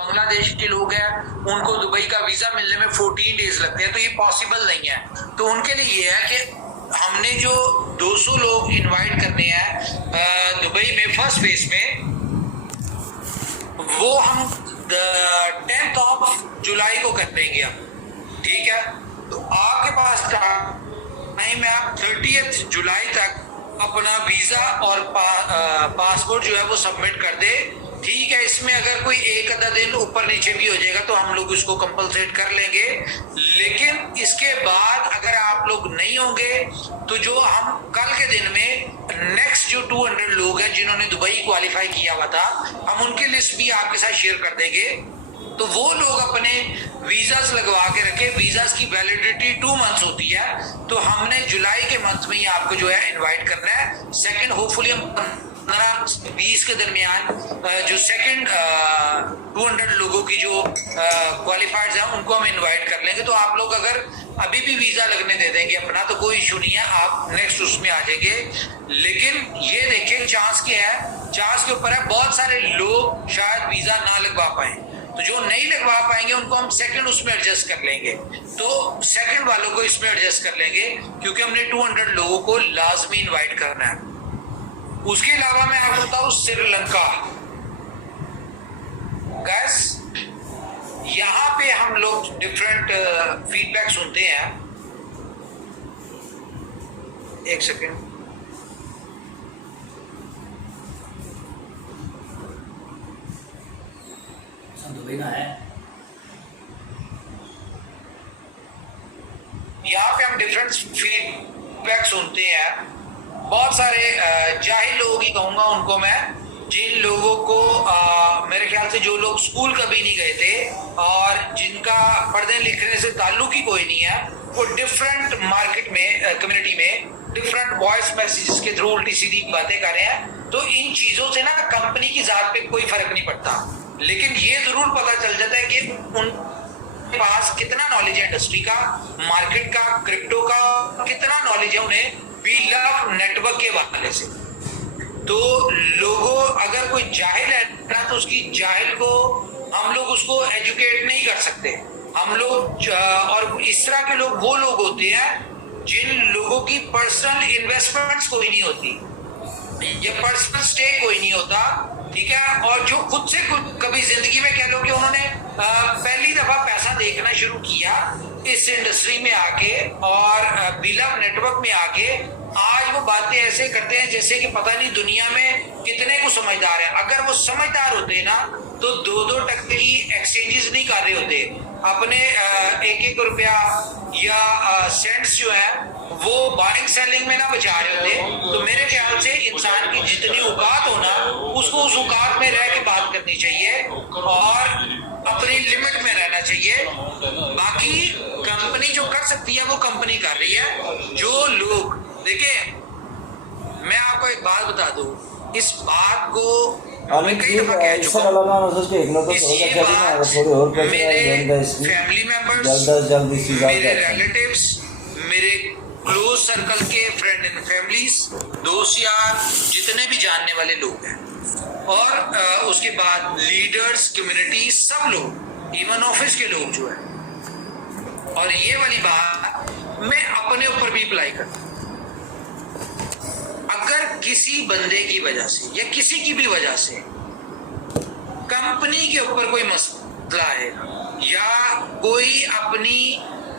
बांग्लादेश के लोग हैं, उनको दुबई का वीजा मिलने में 14 डेज लगते हैं, तो ये पॉसिबल नहीं है। तो उनके लिए ये है कि हमने जो 200 लोग इनवाइट करने हैं दुबई में फर्स्ट फेज में, वो हम 10th ऑफ जुलाई को कर देंगे अब, ठीक है। तो आपके पास टाइम है, आप 30th जुलाई तक अपना वीजा और पासपोर्ट जो है वो सबमिट कर दे, ठीक है। इसमें अगर कोई एक आधा दिन ऊपर नीचे भी हो जाएगा तो हम लोग उसको कंपलसेट कर लेंगे, लेकिन इसके बाद अगर आप लोग नहीं होंगे तो जो हम कल के दिन में नेक्स्ट जो 200 लोग हैं जिन्होंने दुबई क्वालिफाई किया हुआ था, हम उनकी लिस्ट भी आपके साथ शेयर कर देंगे। तो वो लोग अपने वीजास लगवा के रखे, वीजास की वैलिडिटी 2 मंथ्स होती है, तो हमने जुलाई के मंथ में ही आपको जो है इनवाइट करना है। सेकंड होपफुली हम 15-20 के दरमियान जो सेकंड 200 लोगों की जो क्वालिफाइड हैं उनको हम इनवाइट कर लेंगे। तो आप लोग अगर अभी भी वीजा लगने दे देंगे अपना तो कोई इशू नहीं है, आप नेक्स्ट उसमें आ जाएंगे। लेकिन ये देखिए चांस क्या है, चांस के ऊपर है, बहुत सारे लोग शायद वीजा ना लगवा पाए, तो जो नहीं लगवा पाएंगे उनको हम सेकंड उसमें एडजस्ट कर लेंगे, तो सेकंड वालों को इसमें एडजस्ट कर लेंगे, क्योंकि हमने 200 लोगों को लाजमी इनवाइट करना है। उसके अलावा मैं आपको बताऊं श्रीलंका, गैस यहां पे हम लोग डिफरेंट फीडबैक सुनते हैं। एक सेकेंड, दुबई का है, यहाँ पे हम डिफरेंट फीडबैक सुनते हैं। बहुत सारे जाहिल लोग ही कहूंगा उनको मैं, जिन लोगों को मेरे ख्याल से जो लोग स्कूल कभी नहीं गए थे और जिनका पढ़ने लिखने से ताल्लुक ही कोई नहीं है, वो डिफरेंट मार्केट में कम्युनिटी में डिफरेंट वॉइस मैसेजेस के थ्रू उल्टी सीधी बातें कर रहे हैं। तो इन चीजों से ना कंपनी की जात पे कोई फर्क नहीं पड़ता, लेकिन ये जरूर पता चल जाता है कि उनके पास कितना नॉलेज है इंडस्ट्री का, मार्केट का, क्रिप्टो का, कितना नॉलेज है उन्हें बीलव नेटवर्क के हवाले से। तो लोगों अगर कोई जाहिल है ना तो उसकी जाहिल को हम लोग उसको एजुकेट नहीं कर सकते हम लोग। और इस तरह के लोग वो लोग होते हैं जिन लोगों की पर्सनल इन्वेस्टमेंट्स कोई नहीं होती, ये पर्सनल स्टेक कोई नहीं होता, ठीक है। और जो खुद से कभी जिंदगी में कह लो कि उन्होंने पहली दफा पैसा देखना शुरू किया इस इंडस्ट्री में आके और बिलव नेटवर्क में आके, आज वो बातें ऐसे करते हैं जैसे कि पता नहीं दुनिया में कितने को समझदार है। अगर वो समझदार होते ना तो 2-2 टके की एक्सचेंजेस नहीं कर रहे होते, अपने 1-1 रुपया या सेंट्स जो है वो बाइंग सेलिंग में ना बचा रहे होते। तो मेरे ख्याल से इंसान की जितनी औकात हो ना उसको उस औकात में रह के बात करनी चाहिए और अपनी लिमिट में रहना चाहिए। बाकी कंपनी जो कर सकती है वो कंपनी कर रही है। जो लोग देखिए, मैं आपको एक बात बता दूं, इस बात को मैं कई दफा कह चुका हूं, मेरे फैमिली मेंबर्स, मेरे रिलेटिव्स, मेरे क्लोज सर्कल के फ्रेंड एंड फैमिलीज, दोस्त यार, जितने भी जानने वाले लोग हैं, और उसके बाद लीडर्स, कम्युनिटी, सब लोग, इवन ऑफिस के लोग जो है। और ये वाली बात मैं अपने ऊपर भी अप्लाई करता हूं। अगर किसी बंदे की वजह से या किसी की भी वजह से कंपनी के ऊपर कोई मसला है या कोई अपनी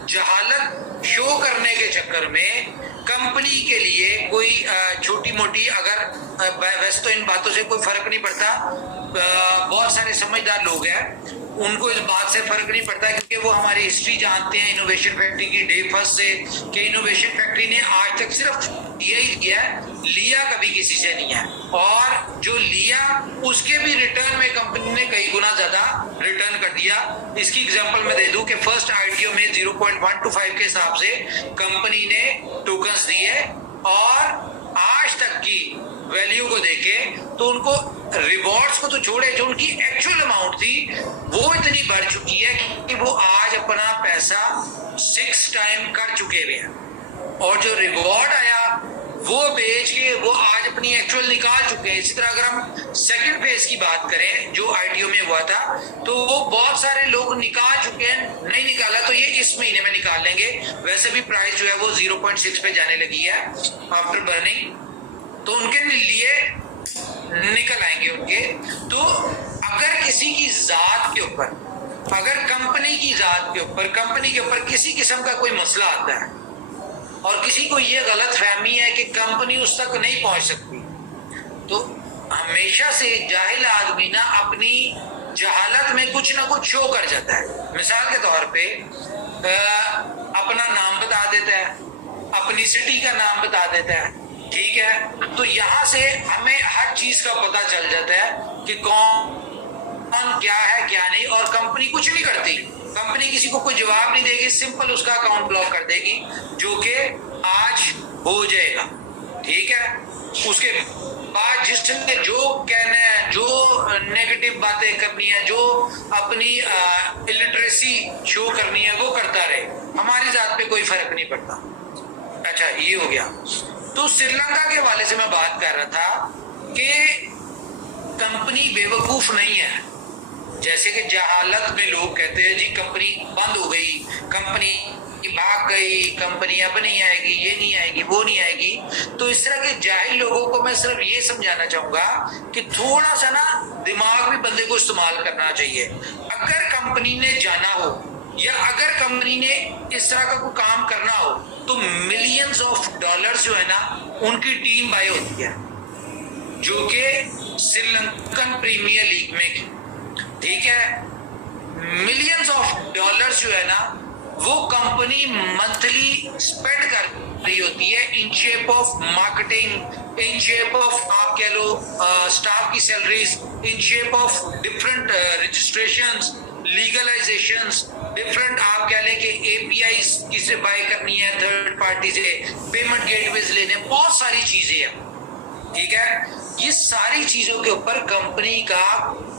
जहालत शो करने के चक्कर में कंपनी के लिए कोई छोटी मोटी, अगर वैसे तो इन बातों से कोई फर्क नहीं पड़ता, बहुत सारे समझदार लोग हैं उनको इस बात से फर्क नहीं पड़ता क्योंकि वो हमारी हिस्ट्री जानते हैं इनोवेशन फैक्ट्री की डे फर्स्ट से, कि इनोवेशन फैक्ट्री ने आज तक सिर्फ यही किया, लिया कभी किसी से नहीं है, और जो लिया उसके भी रिटर्न में कंपनी ने कई गुना ज्यादा रिटर्न कर दिया। इसकी एग्जांपल मैं दे दूं कि फर्स्ट आईटीओ में 0.125 के हिसाब से कंपनी ने टोकन्स दिए और आज तक की वैल्यू को देखे तो उनको रिवॉर्ड्स को तो छोड़े, जो उनकी एक्चुअल अमाउंट थी वो इतनी बढ़ चुकी है कि वो आज अपना पैसा 6 टाइम कर चुके हुए हैं, और जो रिवॉर्ड आया वो बेच के वो आज अपनी एक्चुअल निकाल चुके हैं। इसी तरह अगर हम सेकंड फेज की बात करें जो आईटीओ में हुआ था, तो वो बहुत सारे लोग निकाल चुके हैं, नहीं निकाला तो ये इस महीने में निकाल लेंगे। वैसे भी प्राइस जो है वो 0.6 पे जाने लगी है आफ्टर बर्निंग, तो उनके लिए निकल आएंगे उनके। तो अगर किसी की जात के ऊपर, अगर कंपनी की जात के ऊपर, कंपनी के ऊपर किसी किस्म का कोई मसला आता है और किसी को ये गलत फहमी है कि कंपनी उस तक नहीं पहुंच सकती, तो हमेशा से जाहिल आदमी ना अपनी जहालत में कुछ ना कुछ शो कर जाता है। मिसाल के तौर पे अपना नाम बता देता है, अपनी सिटी का नाम बता देता है, ठीक है। तो यहाँ से हमें हर चीज का पता चल जाता है कि कौन क्या है क्या नहीं, और कंपनी कुछ नहीं करती। कंपनी किसी को कोई जवाब नहीं देगी, सिंपल उसका अकाउंट ब्लॉक कर देगी, जो कि आज हो जाएगा, ठीक है। उसके बाद जिसने जो कहना है, जो नेगेटिव बातें करनी है, जो अपनी इलिटरेसी शो करनी है, वो करता रहे, हमारी जात पे कोई फर्क नहीं पड़ता। अच्छा, ये हो गया। तो श्रीलंका के हवाले से मैं बात कर रहा था कि कंपनी बेवकूफ नहीं है। जैसे कि जहालत में लोग कहते हैं जी कंपनी बंद हो गई, कंपनी भाग गई, कंपनी अब नहीं आएगी, ये नहीं आएगी, वो नहीं आएगी। तो इस तरह के जाहिल लोगों को मैं सिर्फ ये समझाना चाहूंगा कि थोड़ा सा ना दिमाग भी बंदे को इस्तेमाल करना चाहिए। अगर कंपनी ने जाना हो या अगर कंपनी ने इस तरह का कोई काम करना हो, तो मिलियंस ऑफ डॉलर्स जो है ना उनकी टीम बाय होती है, जो कि श्रीलंकन प्रीमियर लीग में, ठीक है। मिलियंस ऑफ डॉलर्स जो है ना वो कंपनी मंथली स्पेंड कर रही होती है in shape of marketing, in shape of आप कह लो स्टाफ की salaries, in shape of different registrations, legalisations, different आप कह लें कि एपीआई किसे बाय करनी है थर्ड पार्टी से, पेमेंट गेटवेज लेने, बहुत सारी चीजें हैं, ठीक है। ये सारी चीजों के ऊपर कंपनी का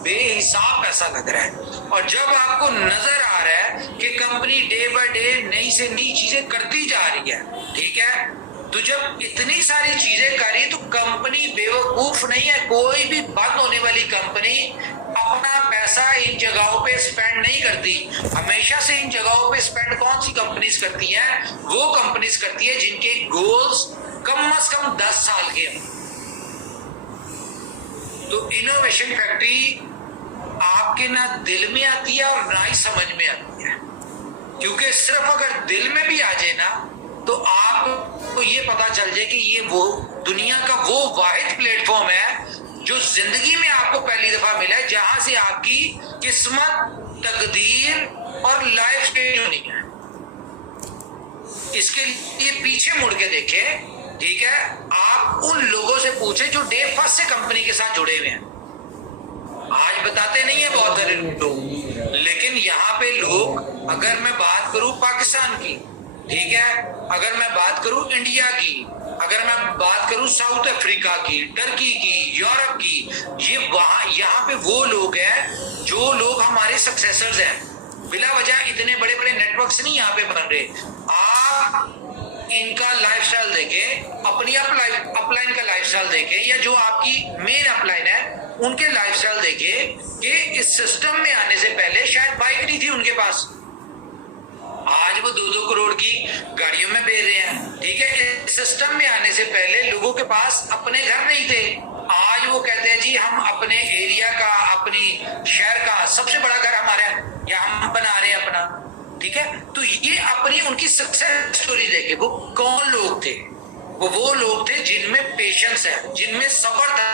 बेहिसाब पैसा लग रहा है। और जब आपको नजर आ रहा है कि कंपनी डे बाय डे नई से नई चीजें करती जा रही है, ठीक है, तो जब इतनी सारी चीजें कर रही है तो कंपनी बेवकूफ नहीं है। कोई भी बंद होने वाली कंपनी अपना पैसा इन जगहों पे स्पेंड नहीं करती। हमेशा से इन जगहों पे स्पेंड कौन सी कंपनीज करती हैं? वो कंपनीज करती है जिनके गोल्स कम से कम 10 साल के हैं। तो इनोवेशन फैक्ट्री आपके ना दिल में आती है और ना ही समझ में आती है, क्योंकि सिर्फ अगर दिल में भी आ जाए ना तो आपको ये पता चल जाए कि ये वो दुनिया का वो वाहिद प्लेटफॉर्म है जो जिंदगी में आपको पहली दफा मिला है जहां से आपकी किस्मत, तकदीर और लाइफ चेंज होनी है। इसके लिए पीछे मुड़ के देखें, ठीक है। आप उन लोगों से पूछे जो डे फर्स्ट से कंपनी के साथ जुड़े हुए हैं। आज बताते नहीं है बहुत सारे लोग, लेकिन यहाँ पे लोग, अगर मैं बात करूं पाकिस्तान की, ठीक है, अगर मैं बात करूं इंडिया की, अगर मैं बात करूं साउथ अफ्रीका की, टर्की की, यूरोप की, ये वहां यहाँ पे वो लोग हैं जो लोग हमारे सक्सेसर्स हैं। बिला वजह इतने बड़े बड़े नेटवर्क्स नहीं यहाँ पे बन रहे। आप इनका लाइफस्टाइल देखें, अपनी अपलाइन का लाइफस्टाइल देखें, या जो आपकी मेन अपलाइन है उनके लाइफस्टाइल देखें कि इस सिस्टम में आने से पहले शायद बाइक नहीं थी उनके पास, आज वो 2-2 करोड़ की गाड़ियों में भेज रहे हैं, ठीक है। इस सिस्टम में आने से पहले लोगों के पास अपने घर नहीं थे, आज वो कहते हैं जी हम अपने एरिया का, अपनी शहर का सबसे बड़ा घर हमारा है या हम बना रहे हैं अपना, ठीक है। तो ये अपनी उनकी सक्सेस स्टोरी देखे वो कौन लोग थे। वो लोग थे जिनमें पेशेंस है, जिनमें सब्र था,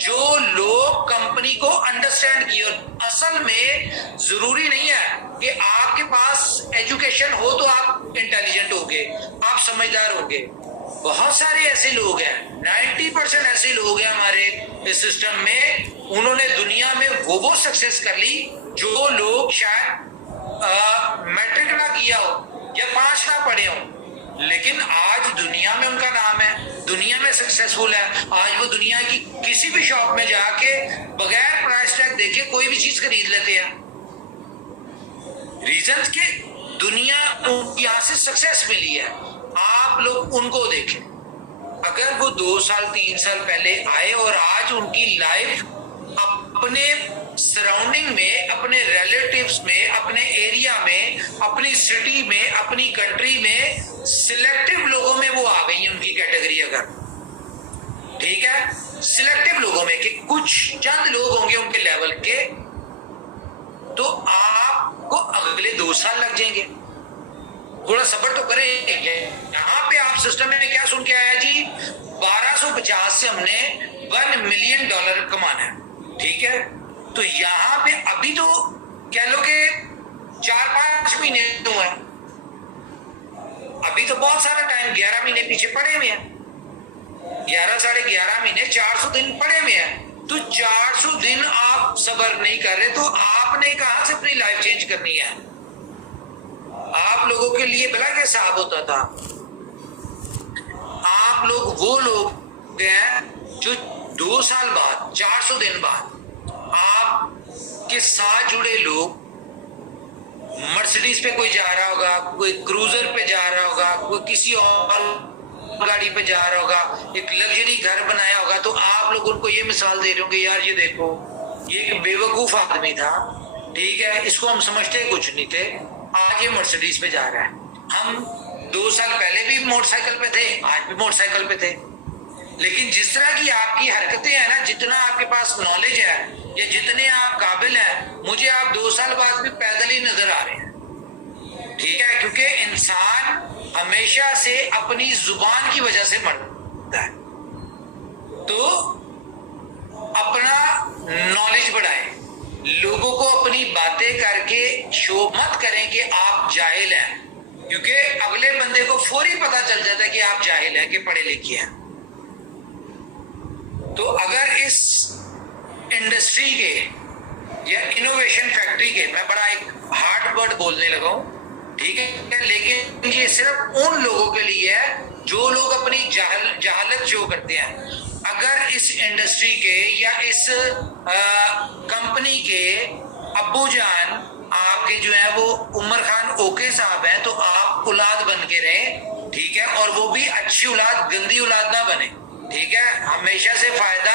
जो लोग कंपनी को अंडरस्टैंड किए। और असल में जरूरी नहीं है कि आपके पास एजुकेशन हो तो आप इंटेलिजेंट होगे, आप समझदार होगे। बहुत सारे ऐसे लोग हैं, 90% ऐसे लोग हैं हमारे इस सिस्टम में, उन्होंने दुनिया में वो सक्सेस कर ली जो लोग शायद मैट्रिक ना किया हो या 5 ना पढ़े हो, लेकिन आज दुनिया में उनका नाम है, दुनिया में सक्सेसफुल है। आज वो दुनिया की किसी भी शॉप में जाके बगैर प्राइस टैग देखे कोई भी चीज खरीद लेते हैं। रीजन के दुनिया यहाँ से सक्सेस मिली है, आप लोग उनको देखें, अगर वो 2 साल 3 साल पहले आए और आज उनकी लाइफ अपने सराउंडिंग में, अपने रिलेटिव्स में, अपने एरिया में, अपनी सिटी में, अपनी कंट्री में सिलेक्टिव लोगों में वो आ गई है उनकी कैटेगरी, अगर ठीक है, सिलेक्टिव लोगों में कि कुछ चंद लोग होंगे उनके लेवल के, तो आपको अगले 2 साल लग जाएंगे। थोड़ा सब्र तो करें। यहाँ पे आप सिस्टम में क्या सुन के आया जी, 1250 से हमने $1 मिलियन कमाना है, ठीक है। तो यहाँ पे अभी तो कह लो कि 4-5 महीने हुए हैं, अभी तो बहुत सारा टाइम, 11 महीने पीछे पड़े हुए हैं, 11 साढ़े 11 महीने, 400 दिन पड़े हुए हैं। तो 400 दिन आप सब्र नहीं कर रहे तो आपने कहां से अपनी लाइफ चेंज करनी है? आप लोगों के लिए भला क्या साहब होता था? आप लोग वो लोग हैं जो 2 साल बाद, 400 दिन बाद आपके साथ जुड़े लोग, मर्सिडीज पे कोई जा रहा होगा, कोई क्रूजर पे जा रहा होगा, कोई किसी और गाड़ी पे जा रहा होगा, एक लग्जरी घर बनाया होगा, तो आप लोग उनको ये मिसाल दे रहे होंगे, यार ये देखो ये एक बेवकूफ आदमी था, ठीक है, इसको हम समझते कुछ नहीं थे, आज ये मर्सिडीज पे जा रहा है। हम 2 साल पहले भी मोटरसाइकिल पे थे, आज भी मोटरसाइकिल पे थे। लेकिन जिस तरह की आपकी हरकतें हैं ना, जितना आपके पास नॉलेज है या जितने आप काबिल हैं, मुझे आप 2 साल बाद भी पैदल ही नजर आ रहे हैं, ठीक है, क्योंकि इंसान हमेशा से अपनी जुबान की वजह से मरता है। तो अपना नॉलेज बढ़ाएं, लोगों को अपनी बातें करके शो मत करें कि आप जाहिल हैं, क्योंकि अगले बंदे को फौरी पता चल जाता है कि आप जाहिल हैं कि पढ़े लिखे हैं। तो अगर इस इंडस्ट्री के या इनोवेशन फैक्ट्री के, मैं बड़ा एक हार्ड वर्ड बोलने लगा हूं, ठीक है, लेकिन ये सिर्फ उन लोगों के लिए है जो लोग अपनी जहालत शो करते हैं। अगर इस इंडस्ट्री के या इस कंपनी के अब्बू जान आपके जो है वो उमर खान ओके साहब हैं, तो आप औलाद बन के रहें, ठीक है, और वो भी अच्छी औलाद, गंदी औलाद ना बने, ठीक है। हमेशा से फायदा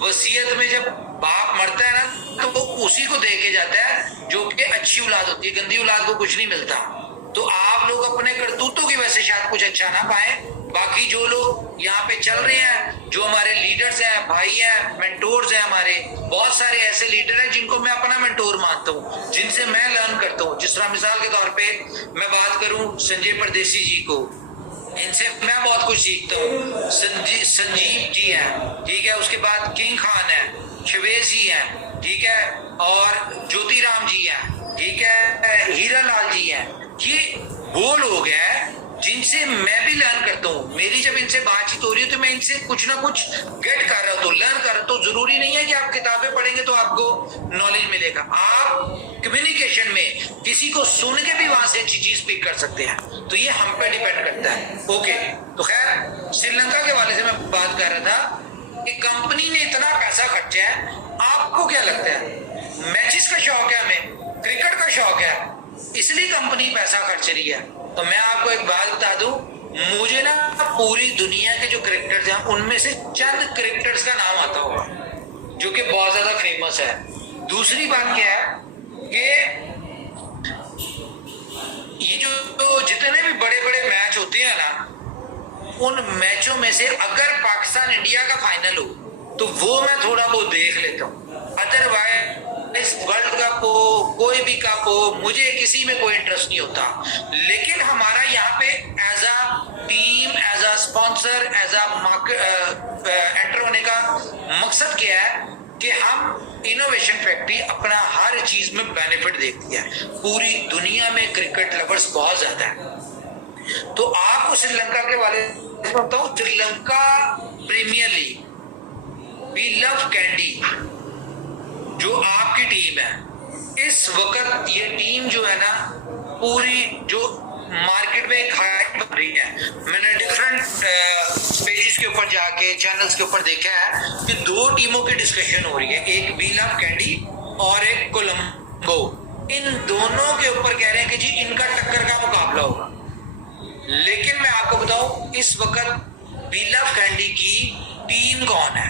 वसीयत में जब बाप मरता है ना, तो वो उसी को दे के जाता है जो कि अच्छी औलाद होती है, गंदी औलाद को कुछ नहीं मिलता। तो आप लोग अपने करतूतों की वजह से शायद कुछ अच्छा ना पाए। बाकी जो लोग यहाँ पे चल रहे हैं, जो हमारे लीडर्स हैं, भाई हैं, मेंटोर्स हैं, हमारे बहुत सारे ऐसे लीडर हैं जिनको मैं अपना मेंटोर मानता हूँ, जिनसे मैं लर्न करता हूँ। जिस तरह मिसाल के तौर पे मैं बात करूँ संजय परदेसी जी को, इनसे मैं बहुत कुछ सीखता हूँ। संजीव जी हैं, ठीक है, उसके बाद किंग खान है, शवेज जी हैं, ठीक है, और ज्योतिराम जी हैं, ठीक है, हीरा लाल जी हैं। ये वो लोग हैं जिनसे मैं भी लर्न करता हूँ। मेरी जब इनसे बातचीत हो रही है तो मैं इनसे कुछ ना कुछ गेट कर रहा हूँ, तो लर्न कर रहा हूँ। तो जरूरी नहीं है कि आप किताबें पढ़ेंगे तो आपको नॉलेज मिलेगा। आप कम्युनिकेशन में किसी को सुन के भी वहां से अच्छी चीज पिक कर सकते हैं, तो ये हम पे डिपेंड करता है। ओके, तो खैर श्रीलंका के वाले से मैं बात कर रहा था कि कंपनी ने इतना पैसा खर्चा है, आपको क्या लगता है? मैचेस का शौक है हमें, क्रिकेट का शौक है, इसलिए कंपनी पैसा खर्च रही है। तो मैं आपको एक बात बता दूं, मुझे ना पूरी दुनिया के जो क्रिकेटर्स हैं उनमें से चंद क्रिकेटर्स का नाम आता होगा जो कि बहुत ज्यादा फेमस है। दूसरी बात क्या है कि ये जो जितने भी बड़े बड़े मैच होते हैं ना, उन मैचों में से अगर पाकिस्तान इंडिया का फाइनल हो तो वो मैं थोड़ा बहुत देख लेता हूँ। अदरवाइज इस वर्ल्ड कप हो, कोई भी कप हो, मुझे किसी में कोई इंटरेस्ट नहीं होता। लेकिन हमारा यहाँ पे as a team, as a sponsor, as a market enter होने का मकसद क्या है कि हम इनोवेशन फैक्ट्री अपना हर चीज में बेनिफिट देखती है। पूरी दुनिया में क्रिकेट लवर्स बहुत ज्यादा है। तो आपको श्रीलंका के बारे में बताऊं, Sri Lanka premier league, we love Kandy जो आपकी टीम है, इस वक्त ये टीम जो है ना पूरी जो मार्केट में एक हाइप बन रही है। मैंने डिफरेंट पेजेस के ऊपर जाके, चैनल्स के ऊपर देखा है कि 2 टीमों की डिस्कशन हो रही है, एक वी लव कैंडी और एक कोलंबो। इन दोनों के ऊपर कह रहे हैं कि जी इनका टक्कर का मुकाबला होगा। लेकिन मैं आपको बताऊं, इस वक्त बी लव कैंडी की टीम कौन है,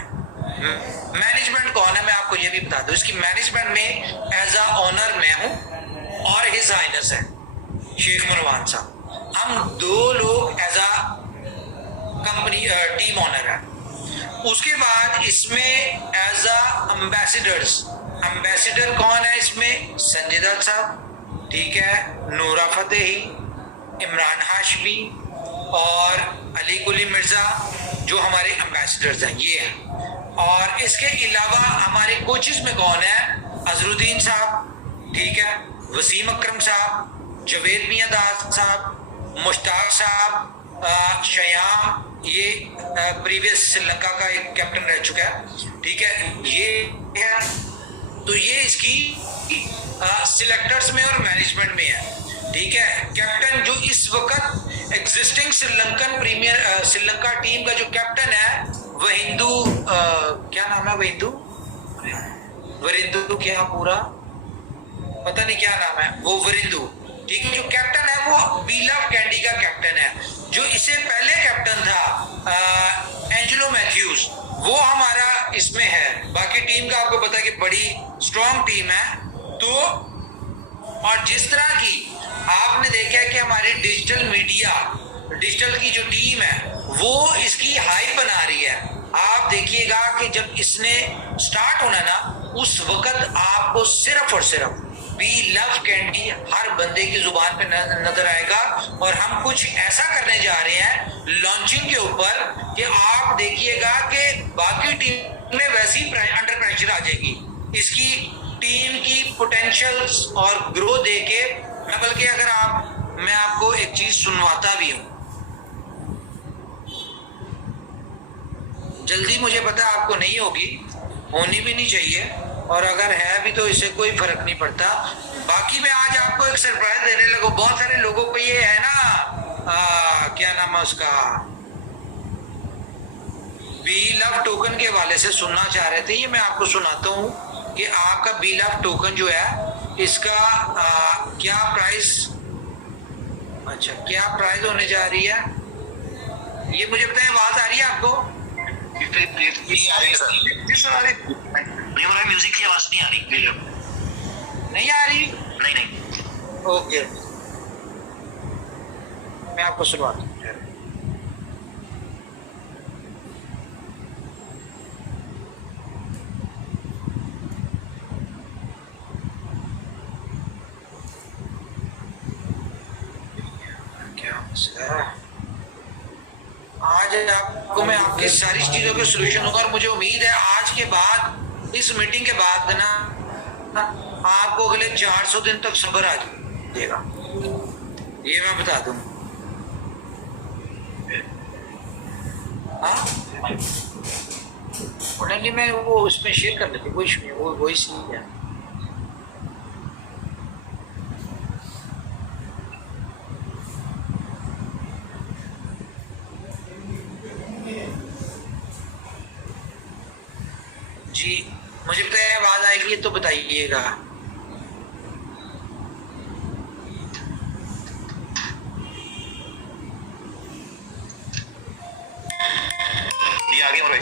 मैनेजमेंट कौन है, मैं आपको ये भी बता दूं। इसकी मैनेजमेंट में एज अ ओनर मैं हूं और हिज हाइनेस है शेख मरवान साहब। हम दो लोग as a company team owner है। उसके बाद इसमें एज अ एम्बेसडर कौन है इसमें, संजय दत्त साहब, ठीक है, नूरा फतेही, इमरान हाशमी और अली कुली मिर्जा जो हमारे एम्बेसडर्स हैं, ये हैं। और इसके अलावा हमारे कोचेस में कौन है, अजरुद्दीन साहब, ठीक है, वसीम अकरम साहब, जवेद मियां दास साहब, मुश्ताक साहब, शयाम, ये प्रीवियस श्रीलंका का एक कैप्टन रह चुका है, ठीक है, ये है। तो ये इसकी सिलेक्टर्स में और मैनेजमेंट में है, ठीक है। कैप्टन जो इस वक्त एग्जिस्टिंग श्रीलंका टीम का जो कैप्टन है वह हिंदू, क्या नाम है वहिंदू, वरिंदु, क्या पूरा पता नहीं क्या नाम है वो, वरिंदु, ठीक है। जो कैप्टन है वो बी लव कैंडी का कैप्टन है। जो इससे पहले कैप्टन था एंजेलो मैथ्यूज, वो हमारा इसमें है। बाकी टीम का आपको पता है कि बड़ी स्ट्रॉन्ग टीम है। तो और जिस तरह की आपने देखा है कि हमारी डिजिटल की जो टीम है वो इसकी हाइप बना रही है। आप देखिएगा कि जब इसने स्टार्ट होना ना, उस वक्त आपको सिर्फ और सिर्फ बी लव कैंडी हर बंदे की जुबान पे नजर आएगा। और हम कुछ ऐसा करने जा रहे हैं लॉन्चिंग के ऊपर कि आप देखिएगा कि बाकी टीम में वैसी अंडर प्रेशर आ जाएगी। इसकी टीम की पोटेंशियल्स और ग्रोथ देके मैं, बल्कि अगर मैं आपको एक चीज सुनवाता भी हूं, जल्दी मुझे पता है आपको नहीं होगी, होनी भी नहीं चाहिए, और अगर है भी तो इससे कोई फर्क नहीं पड़ता। बाकी मैं आज आपको एक सरप्राइज देने लगा। बहुत सारे लोगों को ये है ना, क्या नाम है उसका, बी लव टोकन के हवाले से सुनना चाह रहे थे। ये मैं आपको सुनाता हूँ कि आपका बी लव टोकन जो है इसका क्या प्राइस, अच्छा क्या प्राइस होने जा रही है, ये मुझे बताएं। आवाज आ रही है आपको? आ रही है सर। म्यूजिक की आवाज नहीं आ रही, नहीं आ रही? नहीं। ओके, मैं आपको सुनवाता हूँ। क्या मसला है? आज आपको मैं आपकी सारी चीजों के सोल्यूशन होगा, और मुझे उम्मीद है आज के बाद, इस मीटिंग के बाद ना आपको अगले 400 दिन तक सब्र आ जाएगा, ये मैं बता दूं। हाँ, नहीं मैं वो उसमें शेयर कर लेती, कोई इशू नहीं, वो इसलिए है। जी मुझे पता है आवाज आएगी तो बताइएगा। ये आगे और भाई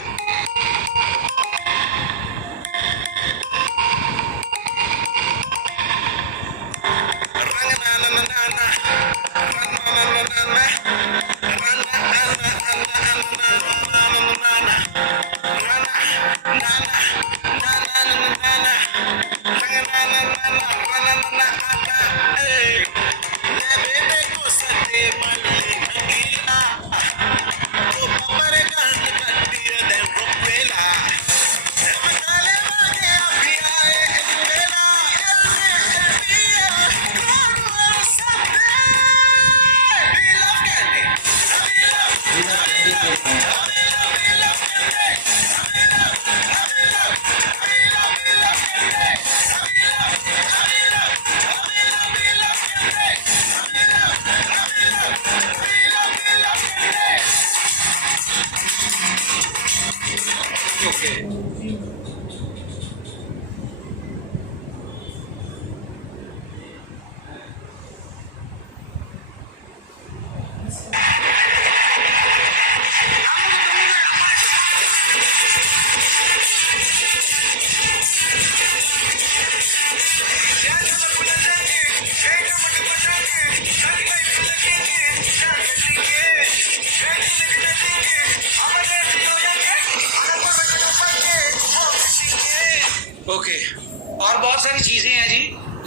चीजें हैं जी,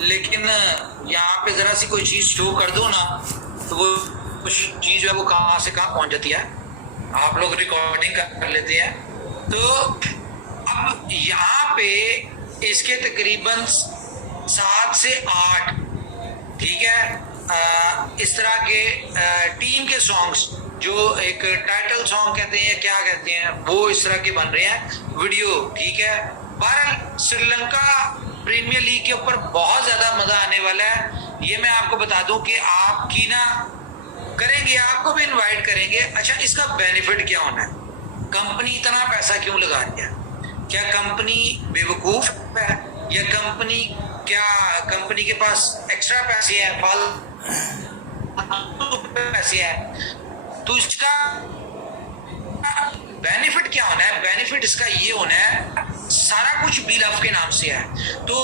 लेकिन यहाँ पे जरा सी कोई चीज शो कर दो ना तो वो कुछ चीज है वो कहाँ से कहाँ पहुंच जाती है। आप लोग रिकॉर्डिंग कर लेते हैं। तो अब यहाँ पे इसके तकरीबन 7 से 8, ठीक है, इस तरह के टीम के सॉन्ग्स जो एक टाइटल सॉन्ग कहते हैं या क्या कहते हैं, वो इस तरह के बन रहे हैं वीडियो, ठीक है। बहरहाल श्रीलंका प्रीमियर लीग के ऊपर बहुत ज्यादा मजा आने वाला है। ये मैं आपको बता दूं कि आपकी ना करेंगे, आपको भी इनवाइट करेंगे। अच्छा, इसका बेनिफिट क्या होना है? कंपनी इतना पैसा क्यों लगा रही है? क्या कंपनी बेवकूफ है या कंपनी के पास एक्स्ट्रा पैसे हैं, फालतू पैसे हैं? तो इसका बेनिफिट क्या होना है? बेनिफिट इसका ये होना है, सारा कुछ बी लव के नाम से है। तो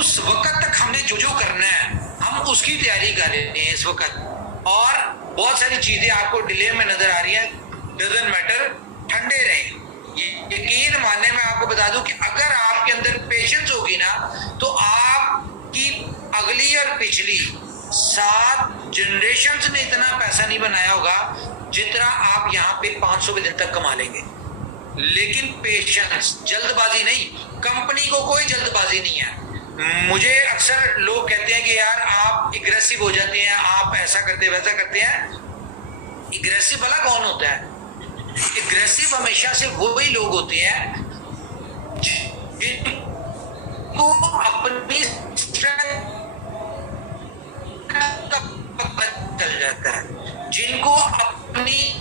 उस वक्त तक हमने जो जो करना है हम उसकी तैयारी कर रहे हैं इस वक्त। और बहुत सारी चीजें आपको डिले में नजर आ रही है, डजंट मैटर, ठंडे रहें। यकीन मानने में आपको बता दूं कि अगर आपके अंदर पेशेंस होगी ना तो आपकी अगली और पिछली 7 जनरेशंस ने इतना पैसा नहीं बनाया होगा जितना आप यहाँ पे 500 दिन तक कमा लेंगे। लेकिन पेशेंस, जल्दबाजी नहीं, कंपनी को कोई जल्दबाजी नहीं है। मुझे अक्सर लोग कहते हैं कि यार आप एग्रेसिव हो जाते हैं, आप ऐसा करते वैसा करते हैं। एग्रेसिव वाला कौन होता है? एग्रेसिव हमेशा से वही लोग होते हैं जिनको अपनी चल जाता है, जिनको अपनी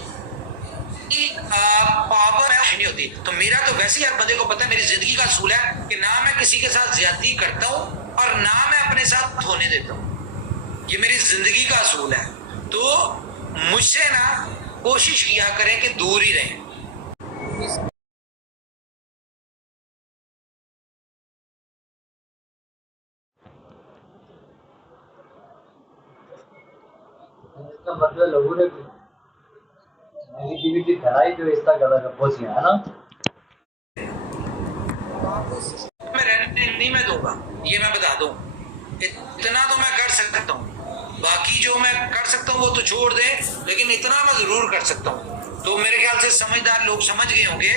पावर नहीं होती। तो मेरा तो वैसे ही हर बंदे को पता है, मेरी जिंदगी का असूल है कि ना मैं किसी के साथ ज्यादती करता हूं और ना मैं अपने साथ होने देता हूं। ये मेरी जिंदगी का असूल है। तो मुझसे ना कोशिश किया करें कि दूर ही रहें। इसका मतलब लोगों ने नेगेटिविटी फैलाई जो इसका गलत अप्रोच है ना। मैं रहने नहीं मैं दूंगा, ये मैं बता दूं। इतना तो मैं कर सकता हूँ, बाकी जो मैं कर सकता हूँ वो तो छोड़ दे, लेकिन इतना मैं जरूर कर सकता हूँ। तो मेरे ख्याल से समझदार लोग समझ गए होंगे।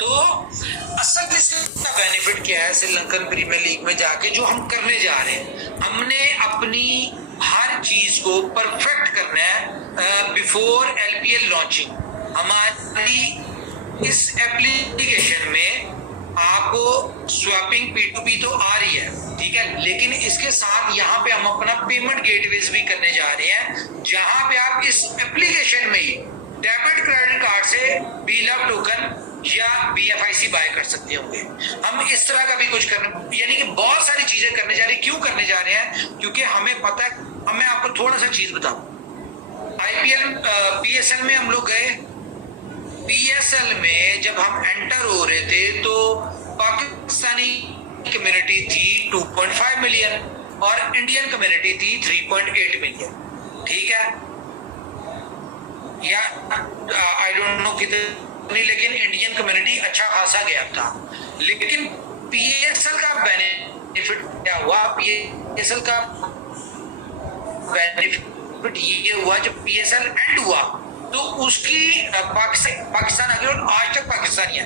तो असल इसका बेनिफिट क्या है श्रीलंकन प्रीमियर लीग में जाके जो हम करने जा रहे हैं? हमने अपनी हर चीज को परफेक्ट करना है बिफोर एलपीएल लॉन्चिंग। हमारी इस एप्लीकेशन में आपको स्वैपिंग P2P तो आ रही है, ठीक है, लेकिन इसके साथ यहाँ पे हम अपना पेमेंट गेटवेज भी करने जा रहे हैं, जहां पे आप इस एप्लीकेशन में ही डेबिट क्रेडिट कार्ड से बीलव टोकन या BFIC बाय कर सकते होंगे। हम इस तरह का भी कुछ करने, यानी कि बहुत सारी चीजें करने जा रहे हैं। क्यों करने जा रहे हैं? क्योंकि हमें पता है। अब मैं आपको थोड़ा सा चीज बताऊं, IPL PSL में हम लोग गए। PSL में जब हम एंटर हो रहे थे तो पाकिस्तानी कम्युनिटी थी 2.5 मिलियन और इंडियन कम्युनिटी थी 3.8 मिलियन, ठीक है, या आई डोंट नो कितनी, लेकिन इंडियन कम्युनिटी अच्छा खासा गैप था। लेकिन PSL का बेनिफिट क्या हुआ? PSL का बेनिफिट ये हुआ जब PSL एंड हुआ तो उसकी पाकिस्तान आगे और आज तक पाकिस्तानी है,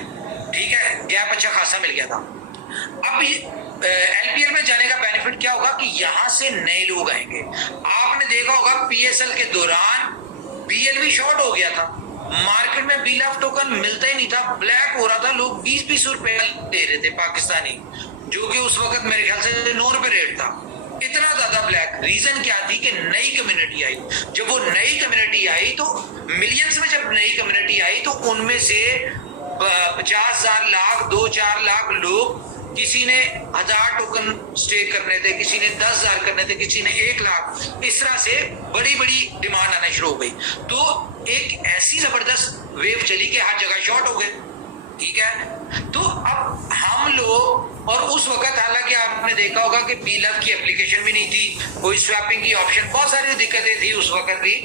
ठीक है, गैप अच्छा खासा मिल गया था। अब LPL में जाने का बेनिफिट क्या होगा कि यहाँ से नए लोग आएंगे। आपने देखा होगा PSL के दौरान BLV शॉर्ट हो गया था, मार्केट में BLV टोकन मिलता ही नहीं था, ब्लैक हो रहा था, लोग 20-20 रुपए दे रहे थे पाकिस्तानी, जो कि उस वक्त मेरे ख्याल से 9 रुपए रेट था। इतना ज्यादा ब्लैक, रीजन क्या थी कि नई कम्युनिटी आई। जब वो नई कम्युनिटी आई तो मिलियंस में, जब नई कम्युनिटी आई तो उनमें से 50,000 लाख 2-4 लाख लोग, किसी ने 1000 टोकन स्टेक करने थे, किसी ने 10,000 करने थे, किसी ने 1 लाख, इस तरह से बड़ी बड़ी डिमांड आना शुरू हो गई। तो एक ऐसी जबरदस्त वेव चली कि हर जगह शॉर्ट हो गए, ठीक है। तो अब हम लोग और उस वक्त हालांकि आपने देखा होगा कि पीलव की एप्लीकेशन भी नहीं थी, कोई स्वैपिंग की ऑप्शन, बहुत सारी दिक्कतें थी उस वक्त भी,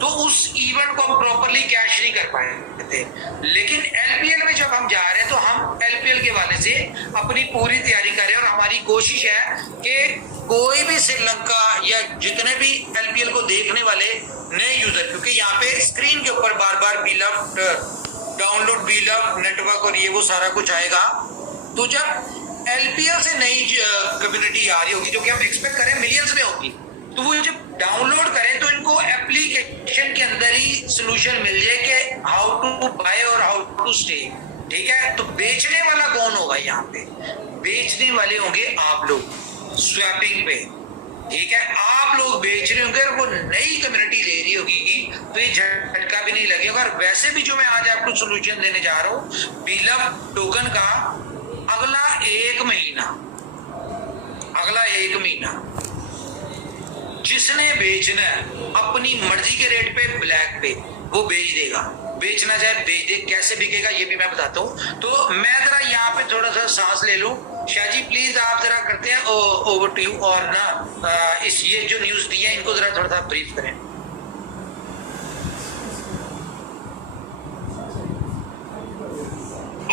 तो उस इवेंट को हम प्रॉपरली कैश नहीं कर पाए थे। लेकिन एलपीएल में जब हम जा रहे हैं तो हम एलपीएल के वाले से अपनी पूरी तैयारी कर रहे हैं और हमारी कोशिश है कि कोई भी श्रीलंका या जितने भी एलपीएल को देखने वाले नए यूजर, क्योंकि यहाँ पे स्क्रीन के ऊपर बार बार पीलव डाउनलोड, पीलव नेटवर्क और ये वो सारा कुछ आएगा, तो जब एलपीएल से नई कम्युनिटी आ रही होगी जो कि हम एक्सपेक्ट करें मिलियंस में होगी, तो वो जब डाउनलोड करें तो इनको एप्लीकेशन के अंदर ही सोल्यूशन मिल जाए कि हाउ टू बाय और हाउ टू स्टे। ठीक है, तो बेचने वाला कौन होगा यहाँ पे? बेचने वाले होंगे आप लोग स्वैपिंग पे। ठीक है, आप लोग बेच रहे होंगे और वो नई कम्युनिटी ले रही होगी, तो ये झटका भी नहीं लगेगा। और वैसे भी जो मैं आज आपको सोल्यूशन देने जा रहा हूँ पीलव टोकन का, अगला एक महीना जिसने बेचना है अपनी मर्जी के रेट पे ब्लैक पे वो बेच देगा, बेचना चाहे बेच दे, कैसे बिकेगा ये भी मैं बताता हूँ। तो मैं जरा यहाँ पे थोड़ा सा सांस ले लूं। शाह जी प्लीज आप जरा करते हैं ओवर टू यू, और ना इस ये जो न्यूज दी है इनको जरा थोड़ा सा ब्रीफ करें।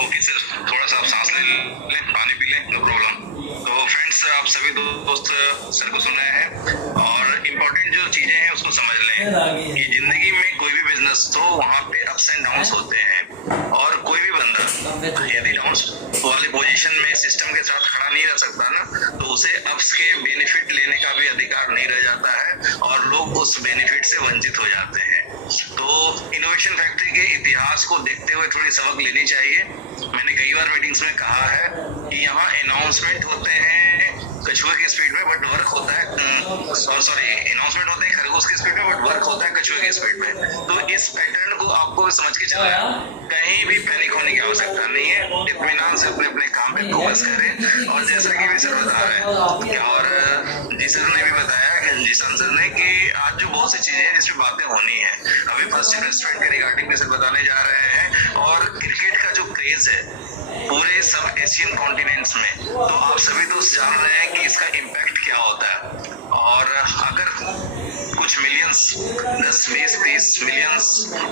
ओके सर, थोड़ा सा आप सांस ले पानी पी लें, नो प्रॉब्लम। तो फ्रेंड्स, आप सभी दोस्त सर को सुन रहे हैं और इम्पोर्टेंट जो चीजें हैं उसको समझ लें कि जिंदगी में कोई भी बिजनेस तो वहाँ पे अप्स एंड डाउन्स होते हैं, और कोई भी बंदा यदि डाउन्स वाले पोजीशन में सिस्टम के साथ खड़ा नहीं रह सकता ना, तो उसे अप्स के बेनिफिट लेने का भी अधिकार नहीं रह जाता है और लोग उस बेनिफिट से वंचित हो जाते हैं। तो इनोवेशन फैक्ट्री के इतिहास को देखते हुए थोड़ी सबक लेनी चाहिए। मैंने कई बार मीटिंग्स में कहा है कि यहाँ अनाउंसमेंट होते हैं कछुए की स्पीड में, बट वर्क होता है अनाउंसमेंट होते हैं खरगोश की स्पीड में, बट वर्क होता है कछुए की स्पीड में। तो इस पैटर्न को आपको समझ के चलना है, कहीं भी पैनिक होने की आवश्यकता नहीं है, इत्मीनान से अपने अपने काम पे फोकस करें। और जैसा कि भी सर बता रहे हैं और जी सर ने भी बताया, जिसान सर ने, कि आज जो बहुत सी चीजें हैं जिसमें बातें होनी है, अभी फर्स्ट इन्वेस्टमेंट के रिगार्डिंग भी सर बताने जा रहे हैं। और क्रिकेट का जो क्रेज है पूरे सब एशियन कॉन्टिनेंट्स में, तो आप सभी दोस्त जान रहे हैं कि इसका इम्पैक्ट क्या होता है। और अगर कुछ मिलियंस, 10, 20, 30 मिलियंस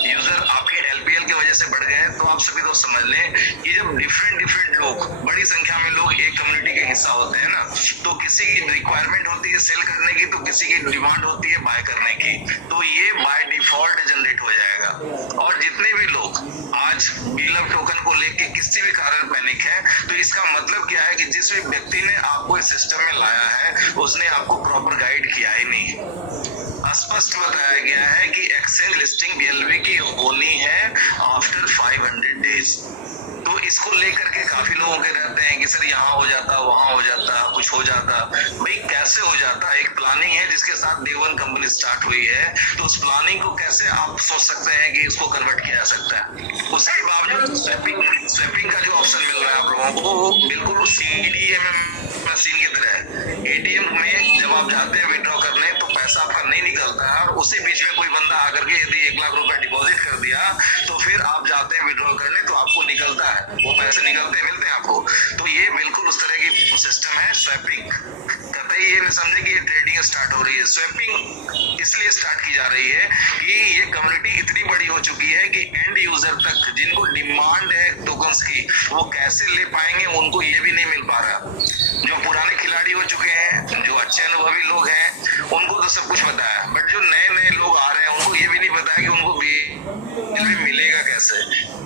यूजर आपके एलपीएल की वजह से बढ़ गए, तो आप सभी दोस्त समझ लें कि जब डिफरेंट लोग, बड़ी संख्या में लोग एक कम्युनिटी के हिस्सा होते हैं ना, तो किसी की रिक्वायरमेंट होती है सेल करने की, तो किसी की डिमांड होती है बाय करने की, तो ये बाय डिफॉल्ट जनरेट हो जाएगा। और जितने भी लोग आज पीलव टोकन को लेके किसी भी कारण पैनिक है, तो इसका मतलब क्या है कि जिस भी व्यक्ति ने आपको इस सिस्टम में लाया है उसने आपको प्रॉपर गाइड किया ही नहीं। स्पष्ट बताया गया है कि एक्सचेंज लिस्टिंग बीएलबी की होनी है आफ्टर 500 डेज। तो इसको लेकर के काफी लोगों के रहते हैं कि सर यहाँ हो जाता, वहां हो जाता, कुछ हो जाता। भाई कैसे हो जाता? एक प्लानिंग है जिसके साथ डे वन कंपनी स्टार्ट हुई है, तो उस प्लानिंग को कैसे आप सोच सकते हैं कि इसको कन्वर्ट किया जा सकता है? उसके बावजूद स्वैपिंग का जो ऑप्शन मिल रहा है आप लोगों को, वो बिल्कुल सीडीएम मशीन की तरह है। एटीएम में जब आप जाते हैं विड्रॉ करने, तो पैसा आपका नहीं निकलता है, और उसी बीच में कोई बंदा आकर के यदि 1 लाख रुपए डिपॉजिट कर दिया, तो फिर आप जाते हैं विड्रॉ करने, तो आपको निकलता है, वो पैसे निकलते हैं, मिलते हैं आपको। तो ये बिल्कुल उस तरह की सिस्टम है स्वैपिंग। कतई ये नहीं समझे कि ये ट्रेडिंग स्टार्ट हो रही है। स्वैपिंग इसलिए स्टार्ट की जा रही है कि ये कम्युनिटी इतनी बड़ी हो चुकी है कि एंड यूजर तक जिनको डिमांड है टोकन्स की, वो कैसे ले पाएंगे उनको ये भी नहीं मिल पा रहा। जो पुराने खिलाड़ी हो चुके हैं, जो अच्छे अनुभवी लोग हैं, उनको तो सब कुछ पता है, बट जो नए लोग आ रहे हैं उनको ये भी नहीं पता है कि उनको बीएलबी मिलेगा कैसे।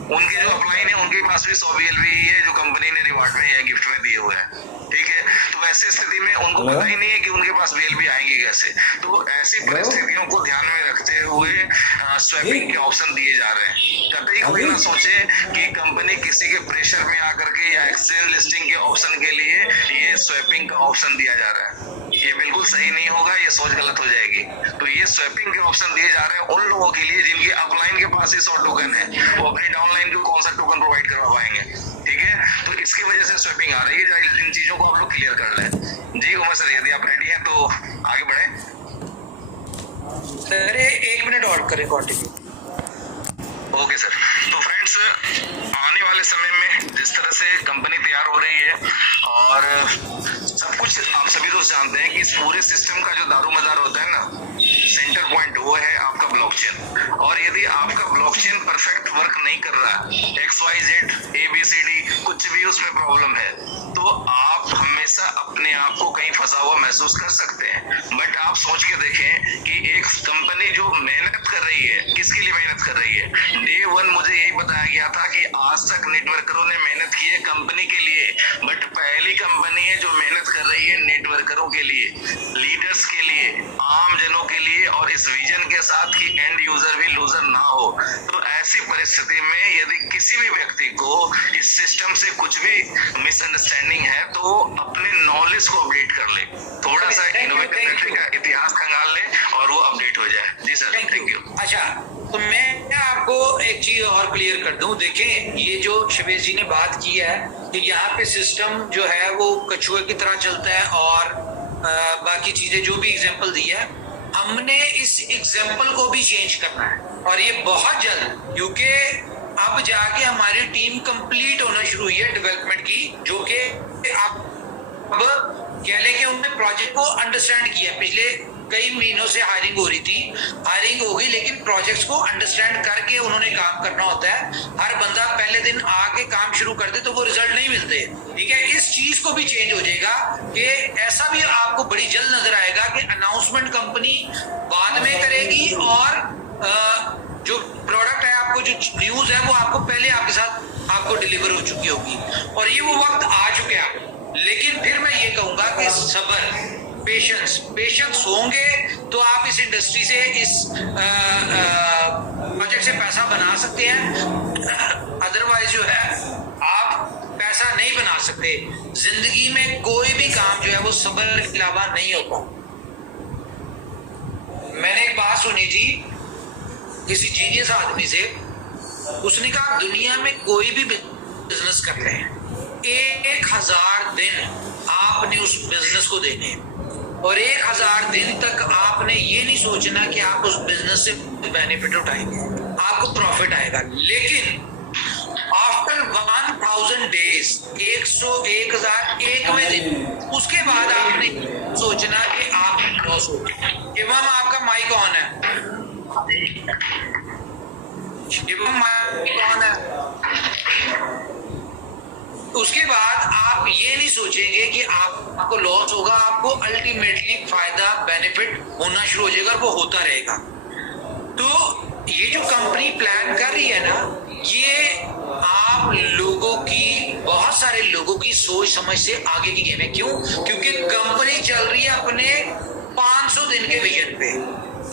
उनके जो अपलाइन है उनके पास भी 100 बीएलबी है जो कंपनी ने रिवार्ड में या गिफ्ट में दिए हुए हैं। ठीक है, तो ऐसी स्थिति में उनको पता ही नहीं है कि उनके पास बीएलबी आएंगे कैसे। तो ऐसी परिस्थितियों को ध्यान में रखते हुए स्वैपिंग के ऑप्शन दिए जा रहे हैं। कतई कोई ना सोचे कि कंपनी किसी के प्रेशर में आकर के या एक्सचेंज लिस्टिंग के ऑप्शन के लिए ये स्वैपिंग का ऑप्शन दिया जा रहा है। ये बिल्कुल सही नहीं होगा, ये सोच गलत हो जाएगी। तो ये स्वैपिंग के ऑप्शन दिए जा रहे हैं उन लोगों के लिए जिनके अपलाइन के पास ही 100 टोकन है, वो अपनी डाउनलाइन को कौन सा टोकन प्रोवाइड करवा पाएंगे। ठीक है, तो इसकी वजह से स्वैपिंग आ रही है। इन चीजों को आप लोग क्लियर कर लें। जी उमर सर, यदि आप रेडी हैं तो आगे बढ़े। सर 1 मिनट और करें कंटिन्यू। ओके सर, तो फ्रेंड्स फ्रेंड्स, आने वाले समय में जिस तरह से कंपनी तैयार हो रही है और सब कुछ आप सभी दोस्त जानते हैं कि इस पूरे सिस्टम का जो दारोमदार होता है ना, सेंटर पॉइंट, वो है आपका ब्लॉकचेन। और यदि आपका ब्लॉकचेन परफेक्ट वर्क नहीं कर रहा, XYZ ABCD कुछ भी उसमें प्रॉब्लम है, तो आप हमेशा अपने आप को कहीं फंसा हुआ महसूस कर सकते हैं। बट आप सोच के देखें कि एक कंपनी जो मेहनत कर रही है, किसके लिए मेहनत कर रही है? डे 1 मुझे यही बताया गया था कि आज तक नेटवर्करों ने मेहनत की है कंपनी के लिए, बट पहली कंपनी है जो मेहनत कर रही है नेटवर्करों के लिए, लीडर्स के लिए, आम जनों के लिए, और इस विजन के साथ कि एंड यूजर भी लूजर ना हो। तो ऐसी परिस्थिति में यदि किसी भी व्यक्ति को इस सिस्टम से कुछ भी मिसअंडरस्टैंडिंग है तो अपने नॉलेज को अपडेट कर ले, थोड़ा सा इनोवेटिव का इतिहास खंगाल ले और वो अपडेट हो जाए। जी सर, थैंक यू। अच्छा, तो मैं आपको एक चीज और क्लियर कर दूं। देखें, ये जो शबीर जी ने बात की है कि यहाँ पे सिस्टम जो है वो कछुए की तरह चलता है और बाकी चीजें जो भी एग्जांपल दी है, हमने इस एग्जांपल को भी चेंज करना है और ये बहुत जल्द, क्योंकि अब जाके हमारी टीम कंप्लीट होना शुरू हुई है डेवलपमेंट की, जो कि अब कह लें कि उन्होंने प्रोजेक्ट को अंडरस्टैंड किया। पिछले कई महीनों से हायरिंग हो रही थी, हायरिंग हो गई, लेकिन प्रोजेक्ट्स को अंडरस्टैंड करके उन्होंने काम करना होता है। हर बंदा पहले दिन आके काम शुरू कर दे तो वो रिजल्ट नहीं मिलते, ठीक है। इस चीज को भी चेंज हो जाएगा कि ऐसा भी आपको बड़ी जल्द नजर आएगा कि अनाउंसमेंट कंपनी बाद में करेगी और जो प्रोडक्ट है, आपको जो न्यूज है वो आपको पहले आपके साथ आपको डिलीवर हो चुकी होगी और ये वो वक्त आ चुके हैं। लेकिन फिर मैं ये कहूंगा कि सब्र, पेशेंस होंगे तो आप इस इंडस्ट्री से, इस प्रोजेक्ट से पैसा बना सकते हैं। अदरवाइज जो है आप पैसा नहीं बना सकते। जिंदगी में कोई भी काम जो है वो सब्र के अलावा नहीं होता। मैंने एक बात सुनी थी किसी जीनियस आदमी से, उसने कहा दुनिया में कोई भी बिजनेस कर रहे हैं, 1000 दिन आपने उस बिजनेस को देने और 1000 दिन तक आपने ये नहीं सोचना कि आप उस बिजनेस से बेनिफिट उठाएंगे, आपको प्रॉफिट आएगा। लेकिन आफ्टर 1000 डेज, 1001वें दिन, उसके बाद आपने सोचना कि आप लॉस हो। इमाम, आपका माइक ऑन है। इमाम, माइक ऑन है। उसके बाद आप ये नहीं सोचेंगे कि आपको लॉस होगा, आपको अल्टीमेटली फायदा, बेनिफिट होना शुरू हो जाएगा और वो होता रहेगा। तो ये जो कंपनी प्लान कर रही है ना, ये आप लोगों की, बहुत सारे लोगों की सोच समझ से आगे की गेम है। क्यों? क्योंकि कंपनी चल रही है अपने 500 दिन के विजन पे।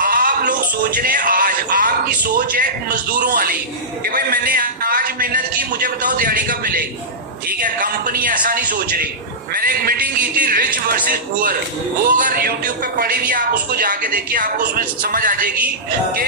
आप लोग सोच रहे हैं, आज आपकी सोच है मजदूरों वाली कि भाई मैंने आज मेहनत की, मुझे बताओ दिहाड़ी कब मिलेगी, ठीक है। कंपनी ऐसा नहीं सोच रही। मैंने एक मीटिंग की थी रिच वर्सेस पुअर, वो अगर यूट्यूब पे पड़ी हुई, आप उसको जाके देखिए, आपको उसमें समझ आ जाएगी कि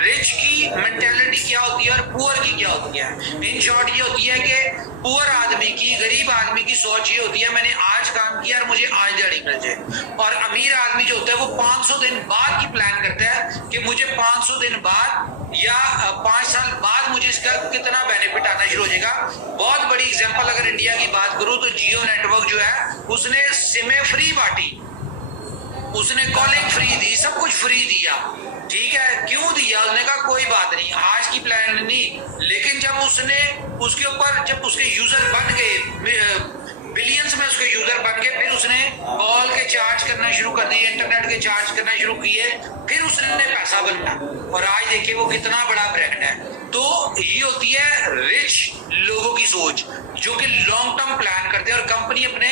रिच की मेंटालिटी क्या होती है और पुअर की क्या होती है। इन शॉर्ट ये होती है कि पुअर आदमी की, गरीब आदमी की सोच ये होती है मैंने आज काम किया और मुझे आज दिहाड़ी मिल जाए। और अमीर आदमी जो होता है वो 500 दिन बाद की प्लान करता है कि मुझे 500 दिन बाद या 5 साल बाद मुझे इसका कितना बेनिफिट आना शुरू हो जाएगा। बहुत बड़ी एग्जांपल अगर इंडिया की बात करूं तो जियो नेटवर्क जो है उसने सिमें फ्री बांटी, उसने कॉलिंग फ्री दी, सब कुछ फ्री दिया, ठीक है। क्यों दिया? उसने कहा कोई बात नहीं, आज की प्लान नहीं। लेकिन जब उसने उसके ऊपर, जब उसके यूजर बन गए, बिलियंस में उसके यूजर बन गए, फिर उसने कॉल के चार्ज करना शुरू कर दिए, इंटरनेट के चार्ज करना शुरू किए, फिर उसने पैसा बनना और आज देखिए वो कितना बड़ा ब्रांड है। तो ये होती है रिच लोगों की सोच, जो कि लॉन्ग टर्म प्लान करते हैं और कंपनी अपने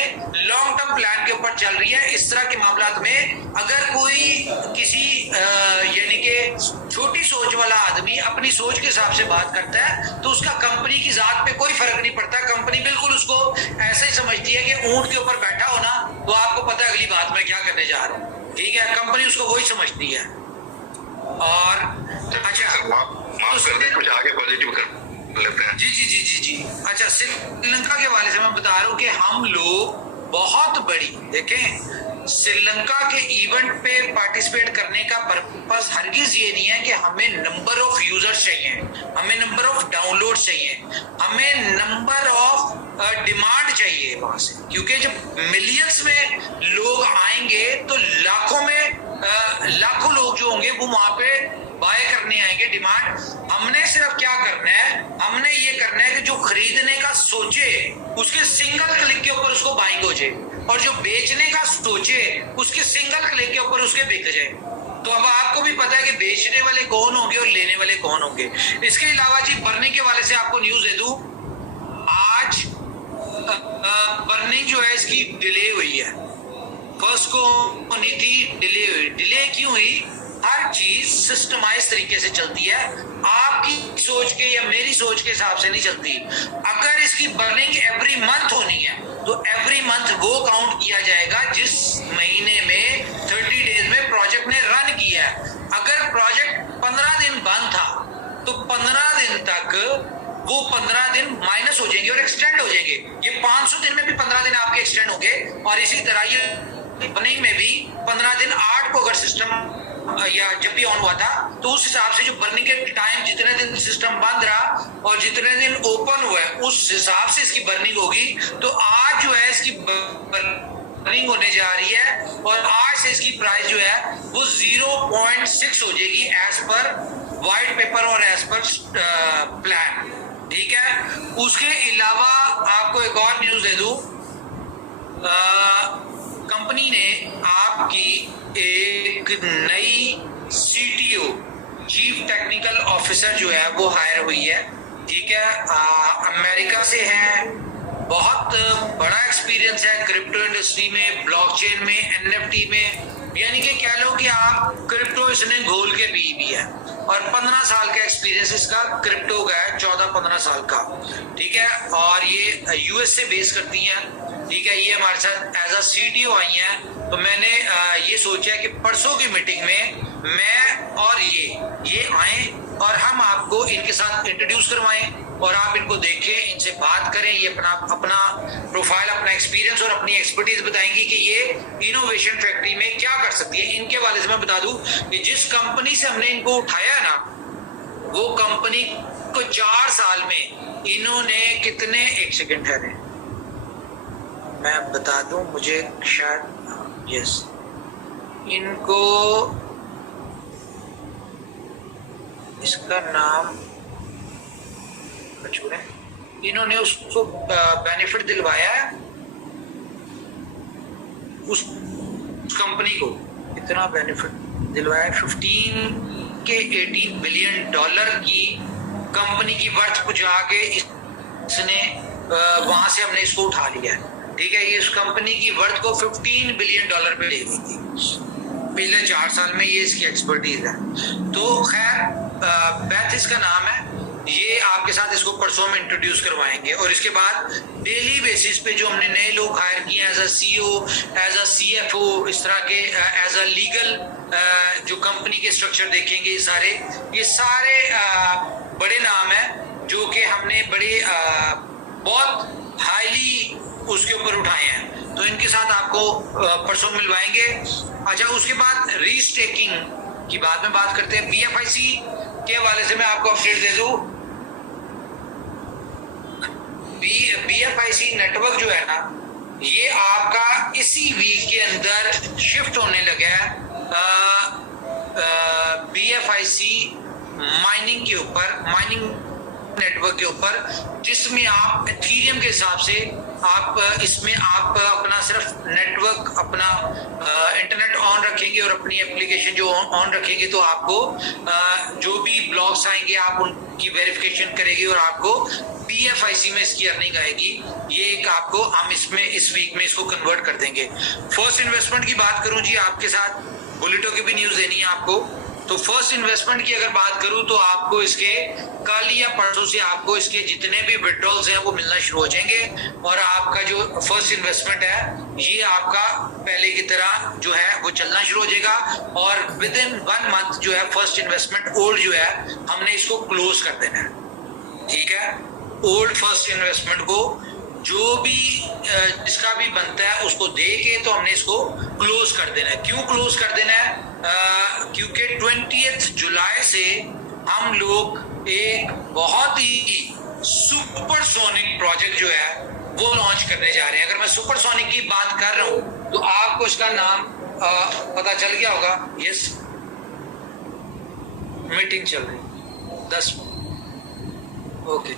लॉन्ग टर्म प्लान के ऊपर चल रही है। इस तरह के मामलात में अगर कोई किसी यानी कि छोटी सोच वाला आदमी अपनी सोच के हिसाब से बात करता है तो उसका कंपनी की जात पे कोई फर्क नहीं पड़ता। कंपनी बिल्कुल उसको ऐसे ही समझती है कि ऊंट के ऊपर बैठा हो ना, तो आपको पता है अगली बात में क्या करने जा रहा हूँ, ठीक है। कंपनी उसको वही समझती है। और अच्छा, कुछ आगे पॉजिटिव कर लेते हैं। जी। अच्छा, श्रीलंका के वाले से मैं बता रहा हूँ कि हम लोग बहुत बड़ी, देखें श्रीलंका के इवेंट पे पार्टिसिपेट करने का पर्पस हरगिज ये नहीं है कि हमें नंबर ऑफ यूजर्स चाहिए, हमें नंबर ऑफ डाउनलोड चाहिए, हमें नंबर ऑफ डिमांड चाहिए वहां से, क्योंकि जब मिलियंस में लोग आएंगे तो लाखों लोग जो होंगे वो वहां पे बाय करने आएंगे। डिमांड हमने सिर्फ क्या करना है, हमने ये करना है कि जो खरीदने का सोचे उसके सिंगल क्लिक के ऊपर उसको बाइंग हो जाए, और जो बेचने का सोचे उसके सिंगल क्लिक के ऊपर उसके बिक जाए। तो अब आपको भी पता है कि बेचने वाले कौन होंगे और लेने वाले कौन होंगे। इसके अलावा जी बर्निंग के वाले से आपको न्यूज दे दूं, आज बर्निंग जो है इसकी डिले हुई है। फर्स्ट को होनी थी, डिले हुई। डिले क्यों हुई? हर चीज सिस्टमाइज तरीके से चलती है, आपकी सोच के या मेरी सोच के हिसाब से नहीं चलती। अगर इसकी बर्निंग एवरी मंथ होनी है तो एवरी मंथ वो काउंट किया जाएगा जिस महीने में 30 डेज में प्रोजेक्ट ने रन किया है। अगर प्रोजेक्ट 15 दिन बंद था तो 15 दिन तक वो 15 दिन माइनस हो जाएंगे और एक्सटेंड हो जाएंगे। ये 500 दिन में भी 15 दिन आपके एक्सटेंड होंगे, और इसी तरह ये बर्निंग में भी 15 दिन 8 को अगर सिस्टम या जब भी ऑन हुआ था तो उस हिसाब से जो बर्निंग के टाइम जितने दिन सिस्टम बंद रहा और जितने दिन ओपन हुआ है उस हिसाब से इसकी बर्निंग होगी। तो आज जो है इसकी बर्निंग होने जा रही है, और आज से इसकी प्राइस जो है वो 0.6 हो जाएगी एज पर व्हाइट पेपर और एज पर प्लान। ठीक है, उसके अलावा आपको एक और न्यूज दे दूं, कंपनी ने आपकी एक नई CTO चीफ टेक्निकल ऑफिसर जो है वो हायर हुई है। ठीक है, अमेरिका से है, बहुत बड़ा एक्सपीरियंस है क्रिप्टो इंडस्ट्री में, ब्लॉकचेन में, NFT में, यानी कि कह लो कि आप क्रिप्टो इसने घोल के पी भी है, और 15 साल का एक्सपीरियंस इसका क्रिप्टो का है, 14-15 साल का। ठीक है, और ये US से बेस करती हैं। ठीक है, ये हमारे साथ एज अ CTO आई हैं। तो मैंने ये सोचा कि परसों की मीटिंग में मैं और ये आए और हम आपको इनके साथ इंट्रोड्यूस करवाएं और आप इनको देखें, इनसे बात करें, ये अपना प्रोफाइल, अपना एक्सपीरियंस और अपनी एक्सपर्टीज बताएंगी कि ये इनोवेशन फैक्ट्री में क्या कर सकती है। इनके वाले से मैं बता दूं कि जिस कंपनी से हमने इनको उठाया ना, वो कंपनी को 4 साल में इन्होंने कितने, एक सेकेंड ठहरे मैं बता दूं, मुझे शायद यस, इनको इसका नाम छोड़े, इन्होंने उसको बेनिफिट दिलवाया है उस कंपनी को, इतना बेनिफिट दिलवाया 15 के 18 बिलियन डॉलर की कंपनी की वर्थ को जाके इसने वहां से हमने इसको उठा लिया है। ठीक है, ये इस कंपनी की वर्थ को 15 बिलियन डॉलर पे ले गई थी पिछले 4 साल में, ये इसकी एक्सपर्टीज है। तो खैर बैथ इसका नाम है, ये आपके साथ इसको परसों में इंट्रोड्यूस करवाएंगे, और इसके बाद डेली बेसिस पे जो हमने नए लोग हायर किए as a CEO, as a CFO, इस तरह के एज अ लीगल जो कंपनी के स्ट्रक्चर देखेंगे, ये सारे बड़े नाम हैं जो कि हमने बड़े बहुत हाईली उसके ऊपर उठाए हैं। तो इनके साथ आपको परसों मिलवाएंगे। अच्छा, उसके बाद रीस्टेकिंग की बाद में बात करते हैं। BFIC के हवाले से मैं आपको अपडेट दे दूं, BFIC नेटवर्क जो है ना, ये आपका इसी वीक के अंदर शिफ्ट होने लगा है BFIC माइनिंग के ऊपर, माइनिंग नेटवर्क के ऊपर, जिसमें आप एथीरियम के हिसाब से आप इसमें आप अपना सिर्फ नेटवर्क, अपना इंटरनेट ऑन रखेंगे और अपनी एप्लीकेशन जो ऑन रखेंगे, तो आपको जो भी ब्लॉक्स आएंगे आप उनकी वेरिफिकेशन करेंगे और आपको BFIC में इसकी अर्निंग आएगी। ये एक आपको हम इसमें इस वीक में इसको कन्वर्ट कर देंगे। फर्स्ट इन्वेस्टमेंट की बात करूं जी आपके साथ, बुलेटो की भी न्यूज देनी है आपको। तो फर्स्ट इन्वेस्टमेंट की अगर बात करूं तो आपको इसके कल या परसों से आपको इसके जितने भी विड्रॉल्स हैं वो मिलना शुरू हो जाएंगे, और आपका जो फर्स्ट इन्वेस्टमेंट है ये आपका पहले की तरह जो है वो चलना शुरू हो जाएगा, और विद इन 1 मंथ जो है फर्स्ट इन्वेस्टमेंट ओल्ड जो है हमने इसको क्लोज कर देना है। ठीक है, ओल्ड फर्स्ट इन्वेस्टमेंट को जो भी जिसका भी बनता है उसको दे के तो हमने इसको क्लोज कर देना है। क्यों क्लोज कर देना है? क्योंकि 20 जुलाई से हम लोग एक बहुत ही सुपरसोनिक प्रोजेक्ट जो है वो लॉन्च करने जा रहे हैं। अगर मैं सुपरसोनिक की बात कर रहा हूं तो आपको इसका नाम पता चल गया होगा। यस, मीटिंग चल रही 10। ओके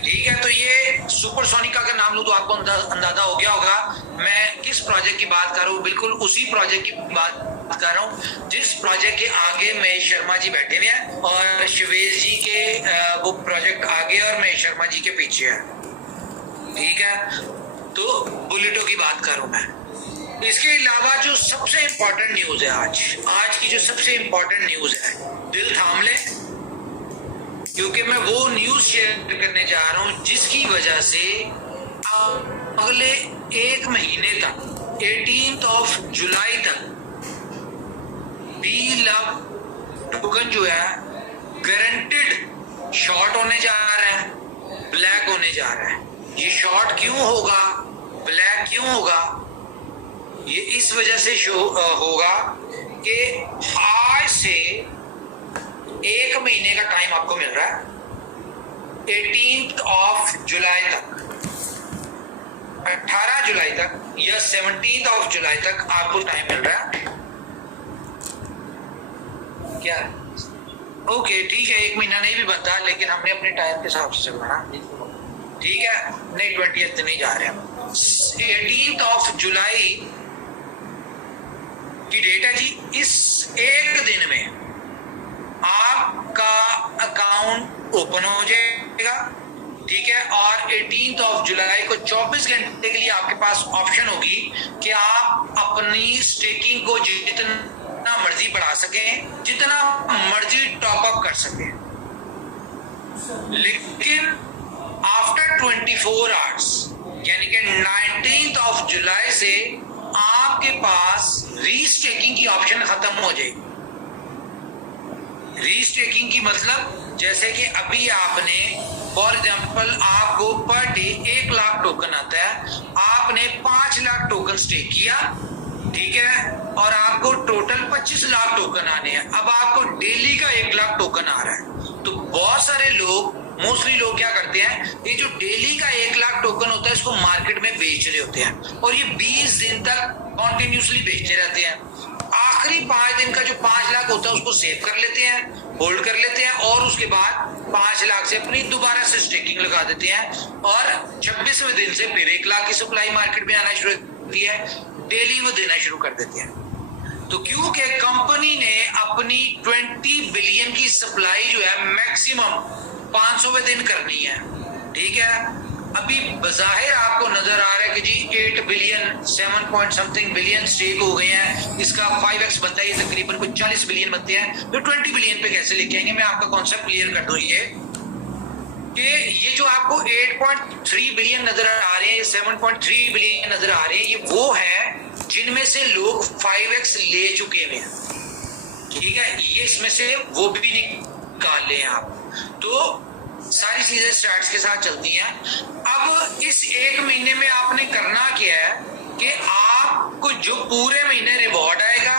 ठीक है। तो ये सुपरसोनिक का अगर नाम लूं तो आपको अंदाजा हो गया होगा मैं किस प्रोजेक्ट की बात कर रहा हूँ। बिल्कुल उसी प्रोजेक्ट की बात कर रहा हूँ जिस प्रोजेक्ट के आगे महेश शर्मा जी बैठे हुए हैं और शिवेश जी के वो प्रोजेक्ट आगे और महेश शर्मा जी के पीछे है। ठीक है, तो बुलेटो की बात करूं मैं। इसके अलावा जो सबसे इंपॉर्टेंट न्यूज है आज की जो सबसे इंपॉर्टेंट न्यूज है, दिल थाम ले, क्योंकि मैं वो न्यूज शेयर करने जा रहा हूं जिसकी वजह से अगले एक महीने तक 18 जुलाई तक 20 लाख टोकन जो है गारंटेड शॉर्ट होने जा रहा है, ब्लैक होने जा रहा है। ये शॉर्ट क्यों होगा, ब्लैक क्यों होगा? ये इस वजह से होगा कि आज से एक महीने का टाइम आपको मिल रहा है 18 जुलाई तक, 18 जुलाई तक या 17 जुलाई तक आपको टाइम मिल रहा है। क्या ओके ठीक है, एक महीना नहीं भी बनता लेकिन हमने अपने टाइम के हिसाब से चलना है। ठीक है, नहीं 20 नहीं जा रहे हम। 18 जुलाई की डेट है जी। इस एक दिन में आपका अकाउंट ओपन हो जाएगा। ठीक है, और 18 जुलाई को 24 घंटे के लिए आपके पास ऑप्शन होगी कि आप अपनी स्टेकिंग को जितना मर्जी बढ़ा सकें, जितना मर्जी टॉप अप कर सकें। लेकिन आफ्टर 24 आवर्स यानी कि 19 जुलाई से आपके पास रीस्टेकिंग की ऑप्शन खत्म हो जाएगी। रीस्टेकिंग की मतलब जैसे कि अभी आपने फॉर एग्जांपल आपको पर डे 1 लाख टोकन आता है, आपने 5 लाख टोकन स्टेक किया, ठीक है, और आपको टोटल 25 लाख टोकन आने हैं। अब आपको डेली का 1 लाख टोकन आ रहा है। तो बहुत सारे लोग, मोस्टली लोग क्या करते हैं, ये जो डेली का 1 लाख टोकन होता है इसको मार्केट में बेच रहे होते हैं और ये 20 दिन तक कॉन्टिन्यूसली बेचते रहते हैं। आखिरी 5 दिन का जो 5 लाख होता है उसको सेव कर लेते हैं, होल्ड कर लेते हैं और उसके बाद 5 लाख से अपनी दोबारा से स्टेकिंग लगा देते हैं और 26वें दिन से फिर 1 लाख की सप्लाई मार्केट में आना शुरू होती है, डेली वो देना शुरू कर देते हैं। तो क्योंकि कंपनी ने अपनी 20 बिलियन की सप्लाई जो है मैक्सिमम 500वें दिन करनी है। ठीक है, अभी बज़ाहिर आपको नजर आ रहा है कि जी 8 billion 7 point something billion stake हो गए हैं, इसका 5x बनता है, ये तकरीबन कुछ 40 बिलियन बनते हैं, तो 20 बिलियन पे कैसे लेके आएंगे? मैं आपका कॉन्सेप्ट क्लियर कर दूं ये कि ये जो आपको 8.3 बिलियन नजर आ रहे हैं, 7.3 बिलियन नजर आ रहे हैं, ये वो है जिनमें से लोग 5x ले चुके हैं। ठीक है, ये इसमें से वो भी निकाल लें आप, तो सारी चीजें स्टार्ट्स के साथ चलती हैं। अब इस एक महीने में आपने करना क्या है कि आपको जो पूरे महीने रिवॉर्ड आएगा,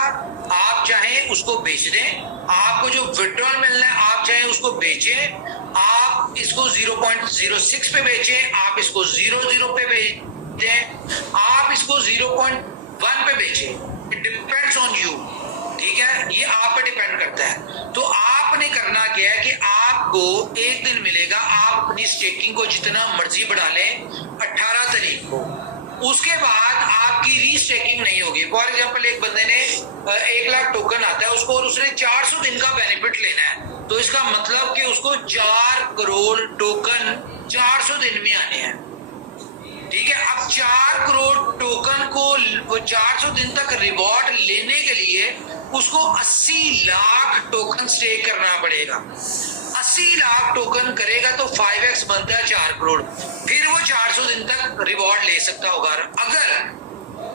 आप चाहे उसको बेच दें, आपको जो विड्रॉल मिलना है आप चाहे उसको बेचें, आप इसको 0.06 पे बेचें, आप इसको 0.0 पे बेचें, आप इसको 0.1 पे बेचें, इट डिपेंड्स ऑन यू। ठीक है, ये आप पे डिपेंड करता है। तो आपने करना क्या है कि आपको एक दिन मिलेगा, आप अपनी स्टेकिंग को जितना मर्जी बढ़ा लें 18 तारीख को, उसके बाद आपकी रीस्टेकिंग नहीं होगी। फॉर एग्जांपल एक बंदे ने 1 लाख टोकन आता है उसको और उसने 400 दिन का बेनिफिट लेना है, तो इसका मतलब कि उसको 4 करोड़ टोकन 400 दिन में आने हैं। ठीक है, अब 4 करोड़ टोकन को वो 400 दिन तक रिवॉर्ड लेने के लिए उसको 80 लाख टोकन स्टेक करना पड़ेगा। 80 लाख टोकन करेगा तो 5x बनता है 4 करोड़, फिर वो 400 दिन तक रिवॉर्ड ले सकता होगा। अगर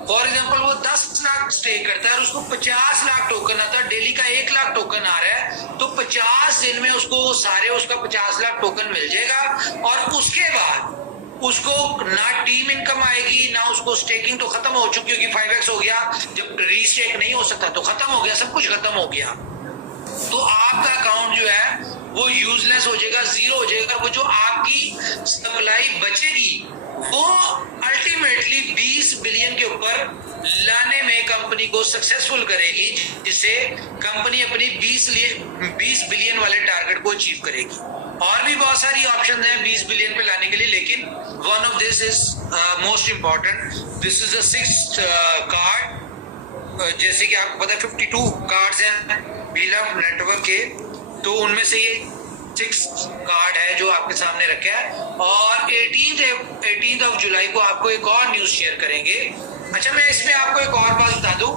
फॉर एग्जांपल वो 10 लाख स्टेक करता है और उसको 50 लाख टोकन आता है, डेली का 1 लाख टोकन आ रहा है, तो 50 दिन में उसको सारे उसका 50 लाख टोकन मिल जाएगा और उसके बाद उसको ना टीम इनकम आएगी, ना उसको स्टेकिंग तो खत्म हो चुकी होगी, 5x हो गया, जब रीस्टेक नहीं हो सकता तो खत्म हो गया, सब कुछ खत्म हो गया। तो आपका अकाउंट जो है वो यूजलेस हो जाएगा, जीरो हो जाएगा। वो जो आपकी सप्लाई बचेगी वो अल्टीमेटली 20 बिलियन के ऊपर लाने में कंपनी को सक्सेसफुल करेगी, जिससे कंपनी अपनी 20 बिलियन वाले टारगेट को अचीव करेगी। और भी बहुत सारी ऑप्शन हैं 20 बिलियन पे लाने के लिए, लेकिन one of this is most important. This is the 6th card. जैसे कि आपको पता है 52 कार्ड्स हैं बीलव नेटवर्क के, तो उनमें से ये 6th कार्ड है जो आपके सामने रखा है। और 18 जुलाई को आपको एक और न्यूज शेयर करेंगे। अच्छा, मैं इसमें आपको एक और बात बता दूं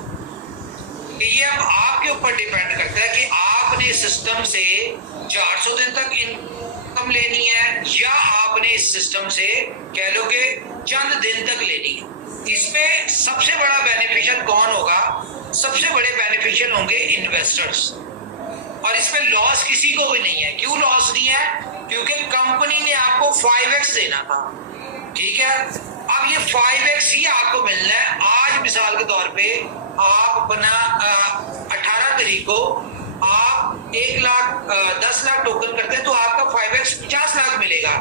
कि ये अब आपके ऊपर डिपेंड करता है कि आपने इस सिस्टम से 400 दिन तक इनकम लेनी है या आपने इस सिस्टम से कह लो कि चंद दिन तक लेनी है। इसमें सबसे बड़ा बेनिफिशियल कौन होगा? सबसे बड़े बेनिफिशियल होंगे इन्वेस्टर्स। और इसमें लॉस किसी को भी नहीं है। क्यों लॉस नहीं है? क्योंकि कंपनी ने आपको 5x देना था, ठीक है। अब ये 5x ही आपको मिलना है। आज मिसाल के तौर पे आप अपना 18 तारीख को आप 10 लाख टोकन करते हैं तो आपका 5x 50 लाख मिलेगा।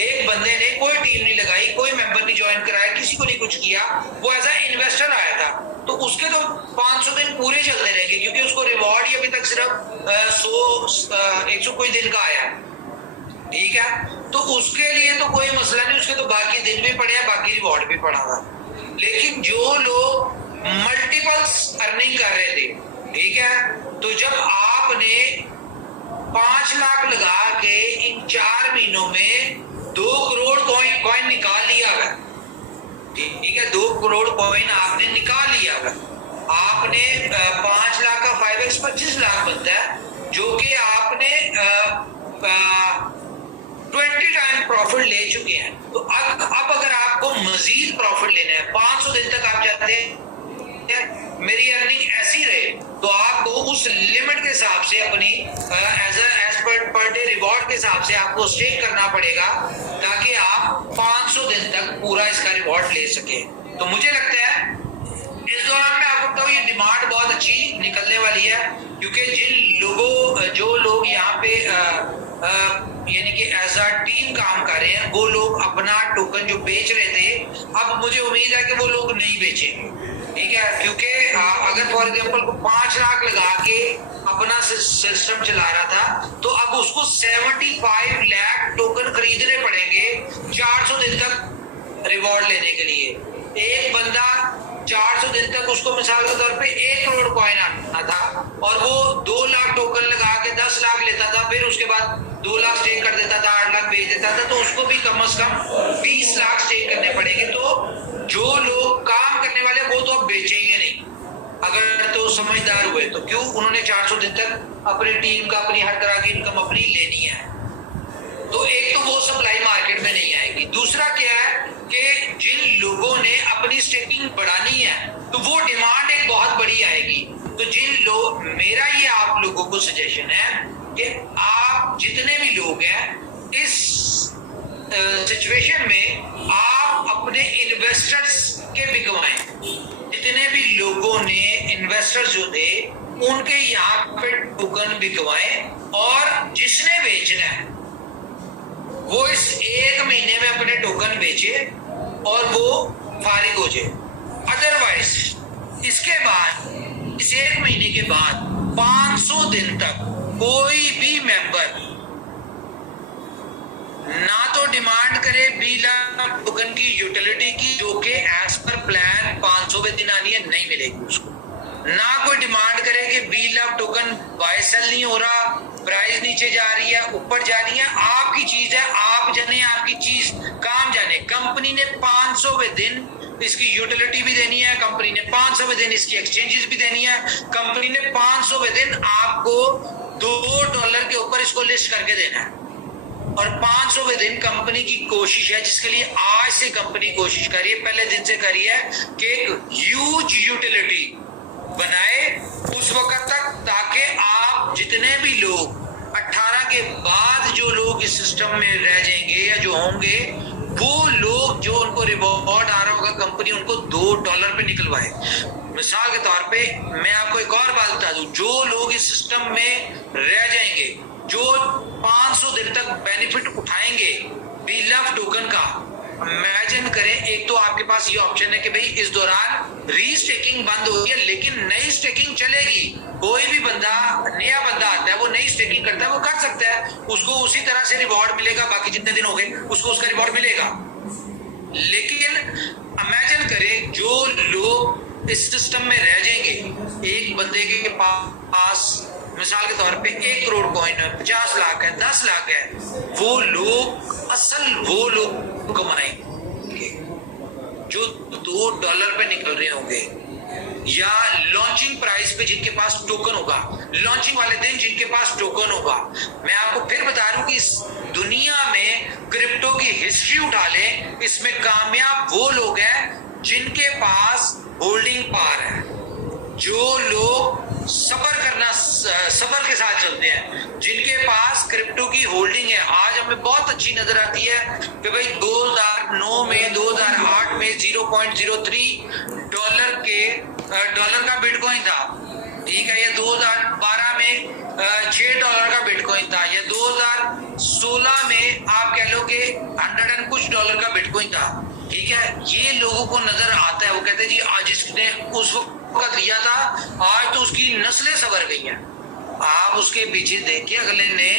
एक बंदे ने कोई टीम नहीं लगाई, कोई मेंबर नहीं ज्वाइन कराया, किसी को नहीं कुछ किया, वो एज ए इन्वेस्टर आया था, तो उसके तो 500 दिन पूरे चलते रहेंगे, क्योंकि उसको रिवॉर्ड ही अभी तक सिर्फ 100 कोई दिन का आया, ठीक है। तो उसके लिए तो कोई मसला नहीं, उसके तो बाकी दिन भी पड़े हैं, बाकी रिवॉर्ड भी पड़ा था। लेकिन जो लोग मल्टीपल्स अर्निंग कर रहे थे, ठीक है, तो जब आपने 5 लाख लगा के इन 4 महीनों में 2 करोड़ कॉइन निकाल लिया है, ठीक है, 2 करोड़ कॉइन आपने निकाल लिया है, आपने 5 लाख का 5x 25 लाख बनता है, जो कि आपने 20 टाइम प्रॉफिट ले चुके हैं। तो अब अगर आपको मजीद प्रॉफिट लेना है, 500 दिन तक आप चाहते हैं मेरी अर्निंग ऐसी रहे, तो आपको उस लिमिट के हिसाब से अपनी एज पर डे रिवॉर्ड के हिसाब से आपको स्टेक करना पड़ेगा, ताकि आप 500 दिन तक पूरा इसका रिवॉर्ड ले सके। तो मुझे लगता है इस दौरान मैं आपको बताऊं, ये डिमांड बहुत अच्छी निकलने वाली है, क्योंकि जो लोग यहाँ पे यानी कि एज अ टीम काम कर रहे हैं, वो लोग अपना टोकन जो बेच रहे थे, अब मुझे उम्मीद है कि वो लोग नहीं बेचेंगे, ठीक है। क्योंकि अगर फॉर एग्जांपल को 5 लाख लगा के अपना सिस्टम चला रहा था, तो अब उसको 75 लाख टोकन खरीदने पड़ेंगे 400 दिन तक रिवॉर्ड लेने के लिए। एक बंदा 400 दिन तक उसको मिसाल के तौर पे 1 करोड़ कॉइन आना था, और वो 2 लाख टोकन लगा के 10 लाख लेता था, फिर उसके बाद 2 लाख स्टेक कर देता था, 8 लाख बेच देता था, तो उसको भी कम से कम 20 लाख स्टेक करने पड़ेंगे। तो जो लोग काम करने वाले वो तो अब बेचेंगे नहीं, अगर तो समझदार हुए तो। क्यों? उन्होंने 400 दिन तक अपनी टीम का, अपनी हर तरह की इनकम अपनी लेनी है। तो एक तो वो सप्लाई मार्केट में नहीं आएगी। दूसरा क्या है कि जिन लोगों ने अपनी स्टेकिंग बढ़ानी है, तो वो डिमांड एक बहुत बड़ी आएगी। तो मेरा ये आप लोगों को सजेशन है कि आप जितने भी लोग हैं इस सिचुएशन में, आप अपने इन्वेस्टर्स के बिकवाएं। जितने भी लोगों ने इन्वेस्टर्स जो थे उनके यहाँ पे टोकन बिकवाएं, और जिसने बेचना है वो इस 1 महीने में अपने टोकन बेचे और वो फारिग हो जाए। अदरवाइज इसके बाद, इस 1 महीने के बाद 500 दिन तक कोई भी मेंबर ना तो डिमांड करे 20 लाख टोकन की यूटिलिटी की, जो कि एज पर प्लान 500वें दिन आनी है, नहीं मिलेगी उसको। ना कोई डिमांड करे कि 20 लाख टोकन बाय सेल नहीं हो रहा, प्राइस नीचे जा रही है, ऊपर जा रही है, आपकी चीज है, आप जाने, आपकी चीज काम जाने। कंपनी ने 500वें दिन इसकी यूटिलिटी भी देनी है, कंपनी ने 500वें दिन इसकी एक्सचेंजेस भी देनी है, कंपनी ने 500वें दिन आपको $2 के ऊपर इसको लिस्ट करके देना है। और 500वें दिन कंपनी की कोशिश है, जिसके लिए आज से कंपनी कोशिश कर रही है, पहले दिन से कर रही है, कि एक ह्यूज यूटिलिटी बनाए उस वक्त तक, ताकि आप जितने भी लोग 18 के बाद जो लोग इस सिस्टम में रह जाएंगे या जो होंगे, वो लोग जो उनको रिवॉर्ड आ रहा होगा, कंपनी उनको $2 पे निकलवाए। मिसाल के तौर पे मैं आपको एक और बात बता दूं, जो लोग इस सिस्टम में रह जाएंगे, जो 500 दिन तक बेनिफिट उठाएंगे वी लव टोकन का, इमेजिन करें, एक तो आपके पास ये ऑप्शन है कि भाई इस दौरान रीस्टेकिंग बंद होगी है, लेकिन नई स्टेकिंग चलेगी। कोई भी बंदा, नया बंदा आता है, वो नई स्टेकिंग करता है, वो कर सकता है, उसको उसी तरह से रिवॉर्ड मिलेगा, बाकी जितने दिन हो गए उसको उसका रिवॉर्ड मिलेगा। लेकिन इमेजिन करें जो लोग इस सिस्टम में रह जाएंगे, एक बंदे के पास मिसाल के तौर पे 1 करोड़ कॉइन है, 50 लाख है, 10 लाख है, वो लोग वो लोग कमाएंगे जो $2 पे निकल रहे होंगे, या लॉन्चिंग प्राइस पे जिनके पास टोकन होगा, लॉन्चिंग वाले दिन जिनके पास टोकन होगा। मैं आपको फिर बता रहा हूं कि इस दुनिया में क्रिप्टो की हिस्ट्री उठा लें, इसमें कामयाब वो लोग हैं जिनके पास होल्डिंग पावर है, जो लोग सबर के साथ चलते हैं, जिनके पास क्रिप्टो की होल्डिंग है। आज हमें बहुत अच्छी नजर आती है कि भाई 2009 में, 2008 में $0.03 का बिटकॉइन था, ठीक है, ये 2012 में $6 का बिटकॉइन था, ये 2016 में आप कह लो कि 100 and कुछ डॉलर का बिटकॉइन था, ठीक है। ये लोगों को नजर आता है, वो कहते हैं जी आज जिसने उस वक्त लिया था, आज तो उसकी नस्लें सवर गई हैं। आप उसके पीछे देखिए, अगले ने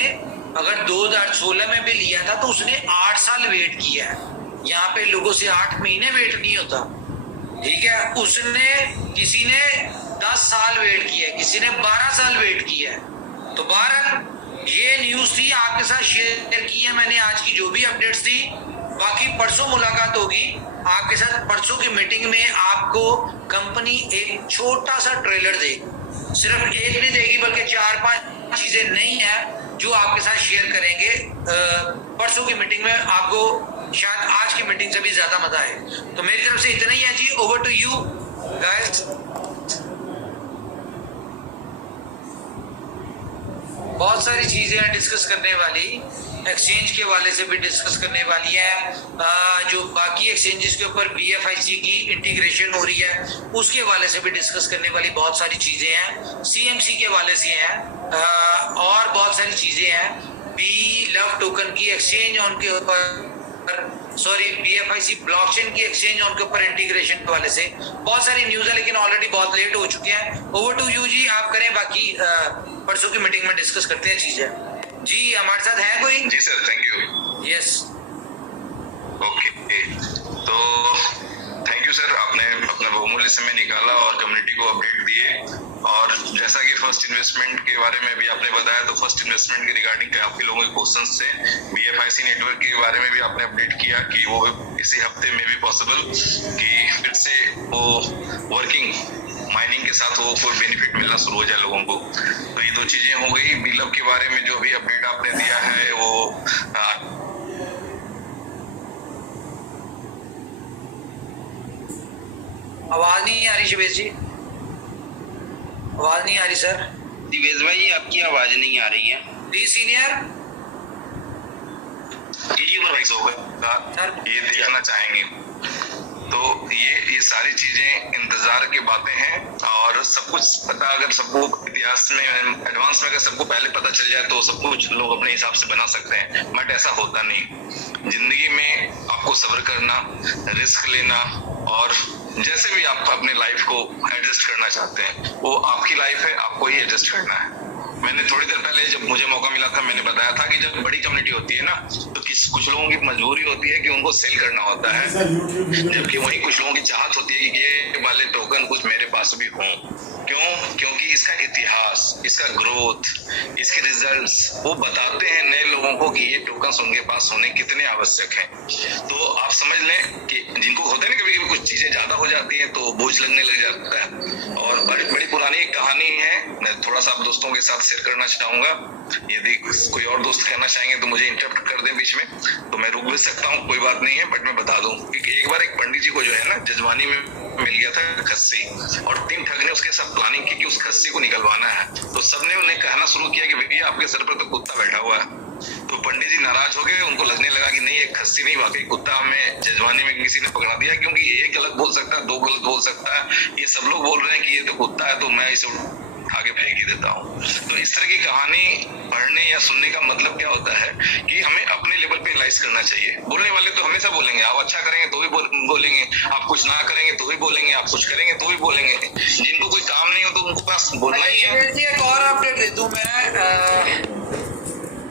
अगर 2016 में भी लिया था तो उसने 8 साल वेट किया है। यहाँ पे लोगों से 8 महीने वेट नहीं होता, ठीक है। उसने, किसी ने 10 साल वेट किया है, किसी ने 12 साल वेट किया है। तो बहरहाल ये न्यूज थी, आपके साथ शेयर की है मैंने, आज की जो भी अपडेट्स थी। बाकी परसों मुलाकात होगी आपके साथ। परसों की मीटिंग में आपको कंपनी एक छोटा सा ट्रेलर देगी, सिर्फ एक नहीं देगी बल्कि 4-5 चीजें नई हैं जो आपके साथ शेयर करेंगे परसों की मीटिंग में। आपको शायद आज की मीटिंग से भी ज्यादा मजा आए। तो मेरी तरफ से इतना ही है जी, ओवर टू यू गाइस। बहुत सारी चीजें हैं डिस्कस करने वाली, एक्सचेंज के हवाले से भी डिस्कस करने वाली है, जो बाकी एक्सचेंजेस के ऊपर BFIC की इंटीग्रेशन हो रही है उसके हवाले से भी डिस्कस करने वाली बहुत सारी चीजें हैं, CMC के हवाले से हैं, और बहुत सारी चीजें हैं। वी लव टोकन की एक्सचेंज उनके ऊपर, सॉरी BFIC ब्लॉकचेन की एक्सचेंज उनके ऊपर इंटीग्रेशन के हवाले से बहुत सारी न्यूज है, लेकिन ऑलरेडी बहुत लेट हो चुके हैं। ओवर टू यू जी, आप करें, बाकी परसों की मीटिंग में डिस्कस करते हैं चीजें। जी हमारे साथ है कोई? जी sir, thank you. Yes okay, तो थैंक यू सर, आपने अपना बहुमूल्य समय निकाला और कम्युनिटी को अपडेट दिए। और जैसा कि फर्स्ट इन्वेस्टमेंट के बारे में भी आपने बताया, तो फर्स्ट इन्वेस्टमेंट के रिगार्डिंग काफी लोगों के क्वेश्चंस थे। BFIC नेटवर्क के बारे में भी आपने अपडेट किया कि वो इसी हफ्ते में भी पॉसिबल कि फिर से वो वर्किंग माइनिंग के साथ वो कोई बेनिफिट मिलना शुरू हो जाए लोगों को। तो ये 2 चीजें हो गई। बिलअप के बारे में जो भी अपडेट आपने दिया है वो आवाज नहीं आ रही शिवेश जी, आवाज नहीं आ रही सर। दिवेश भाई आपकी आवाज नहीं आ रही है। डी सीनियर जी होगा सर, ये देखना चाहेंगे। तो ये सारी चीजें इंतजार की बातें हैं, और सब कुछ पता, अगर सबको इतिहास में एडवांस में अगर सबको पहले पता चल जाए तो सब कुछ लोग अपने हिसाब से बना सकते हैं, बट ऐसा होता नहीं। जिंदगी में आपको सब्र करना, रिस्क लेना, और जैसे भी आप अपने लाइफ को एडजस्ट करना चाहते हैं वो आपकी लाइफ है, आपको ही एडजस्ट करना है। मैंने थोड़ी देर पहले जब मुझे मौका मिला था, मैंने बताया था कि जब बड़ी कम्युनिटी होती है ना, तो कुछ लोगों की मजबूरी होती है कि उनको सेल करना होता है, जबकि वहीं कुछ लोगों की चाहत होती है कि ये वाले टोकन कुछ मेरे पास भी हों। क्यों? क्योंकि इसका इतिहास, इसका ग्रोथ, इसके रिजल्ट्स वो बताते हैं नए लोगों को कि ये टोकन्स उनके पास होने कितने आवश्यक हैं। तो आप समझ लें कि जिनको होते हैं ना कभी कुछ चीजें ज्यादा हो जाती हैं तो बोझ लगने लग जाता है। और बड़ी पुरानी एक कहानी है, मैं थोड़ा सा आप दोस्तों के साथ शेयर करना चाहूंगा। यदि कोई और दोस्त कहना चाहेंगे तो मुझे इंटरप्ट कर दें बीच में, तो मैं रुक भी सकता हूँ, कोई बात नहीं है, बट मैं बता दूं कि एक बार एक पंडित जी को जो है ना जजवानी में मिल गया था खस्सी, और टीम ठग ने उसके साथ प्लानिंग की कि उस खस्सी को निकलवाना है। तो सबने उन्हें कहना शुरू किया कि भैया आपके सर पर तो कुत्ता बैठा हुआ है। तो पंडित जी नाराज हो गए, उनको लगने लगा कि नहीं, एक खस्सी नहीं, वाकई कुत्ता हमें जजवानी में किसी ने पकड़ा दिया, क्योंकि एक गलत बोल सकता है, दो गलत बोल सकता है, ये सब लोग बोल रहे हैं कि ये तो कुत्ता है, तो मैं इसे उठा के फेंक ही देता हूँ। तो इस तरह की कहानी पढ़ने या सुनने का मतलब क्या होता है कि हमें अपने लेवल पे एनालाइज करना चाहिए। बोलने वाले तो हमेशा बोलेंगे, आप अच्छा करेंगे तो भी बोलेंगे, आप कुछ ना करेंगे तो भी बोलेंगे, आप कुछ करेंगे तो भी बोलेंगे। जिनको कोई काम नहीं हो तो उनको पास बोलना ही है। एक और अपडेट दे दूं मैं,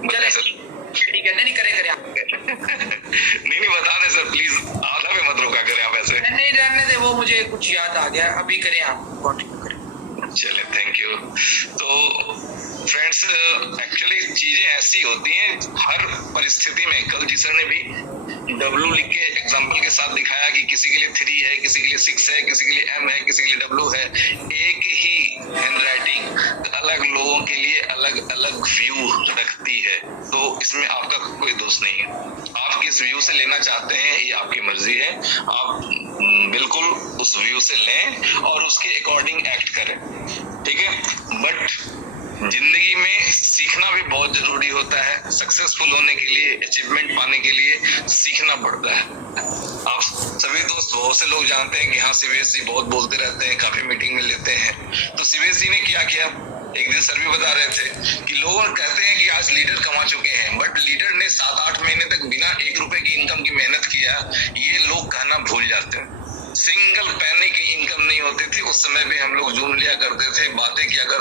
बताएं सर। ठीक है, नहीं करें आप नहीं बता दें सर प्लीज, आधा पे मत रोका करें आप ऐसे। नहीं रहने दे, वो मुझे कुछ याद आ गया, अभी करें, आप कंटिन्यू करें। चले, थैंक यू। तो फ्रेंड्स, एक्चुअली चीजें ऐसी होती हैं हर परिस्थिति में। कल जी सर ने भी W लिख के एग्जाम्पल के साथ दिखाया कि किसी के लिए 3 है, किसी के लिए 6 है, किसी के लिए M है, किसी के लिए W है। एक ही हैंडराइटिंग अलग लोगों के लिए अलग अलग व्यू रखती है, तो इसमें आपका कोई दोष नहीं है। आप किस व्यू से लेना चाहते हैं ये आपकी मर्जी है, आप बिल्कुल उस व्यू से लें और उसके अकॉर्डिंग एक्ट करें, ठीक है। बट जिंदगी में सीखना भी बहुत जरूरी होता है। सक्सेसफुल होने के लिए, अचीवमेंट पाने के लिए सीखना पड़ता है। आप सभी दोस्त, बहुत से लोग जानते हैं कि हाँ सीवेश जी बहुत बोलते रहते हैं, काफी मीटिंग में लेते हैं। तो सीवेश जी ने क्या किया, एक दिन सर भी बता रहे थे कि लोग कहते हैं कि आज लीडर कमा चुके हैं, बट लीडर ने 7-8 महीने तक बिना 1 रुपए की इनकम की मेहनत किया, ये लोग कहना भूल जाते हैं। सिंगल पैनी की इनकम नहीं होती थी उस समय भी, हम लोग जूम लिया करते थे, बातें किया करते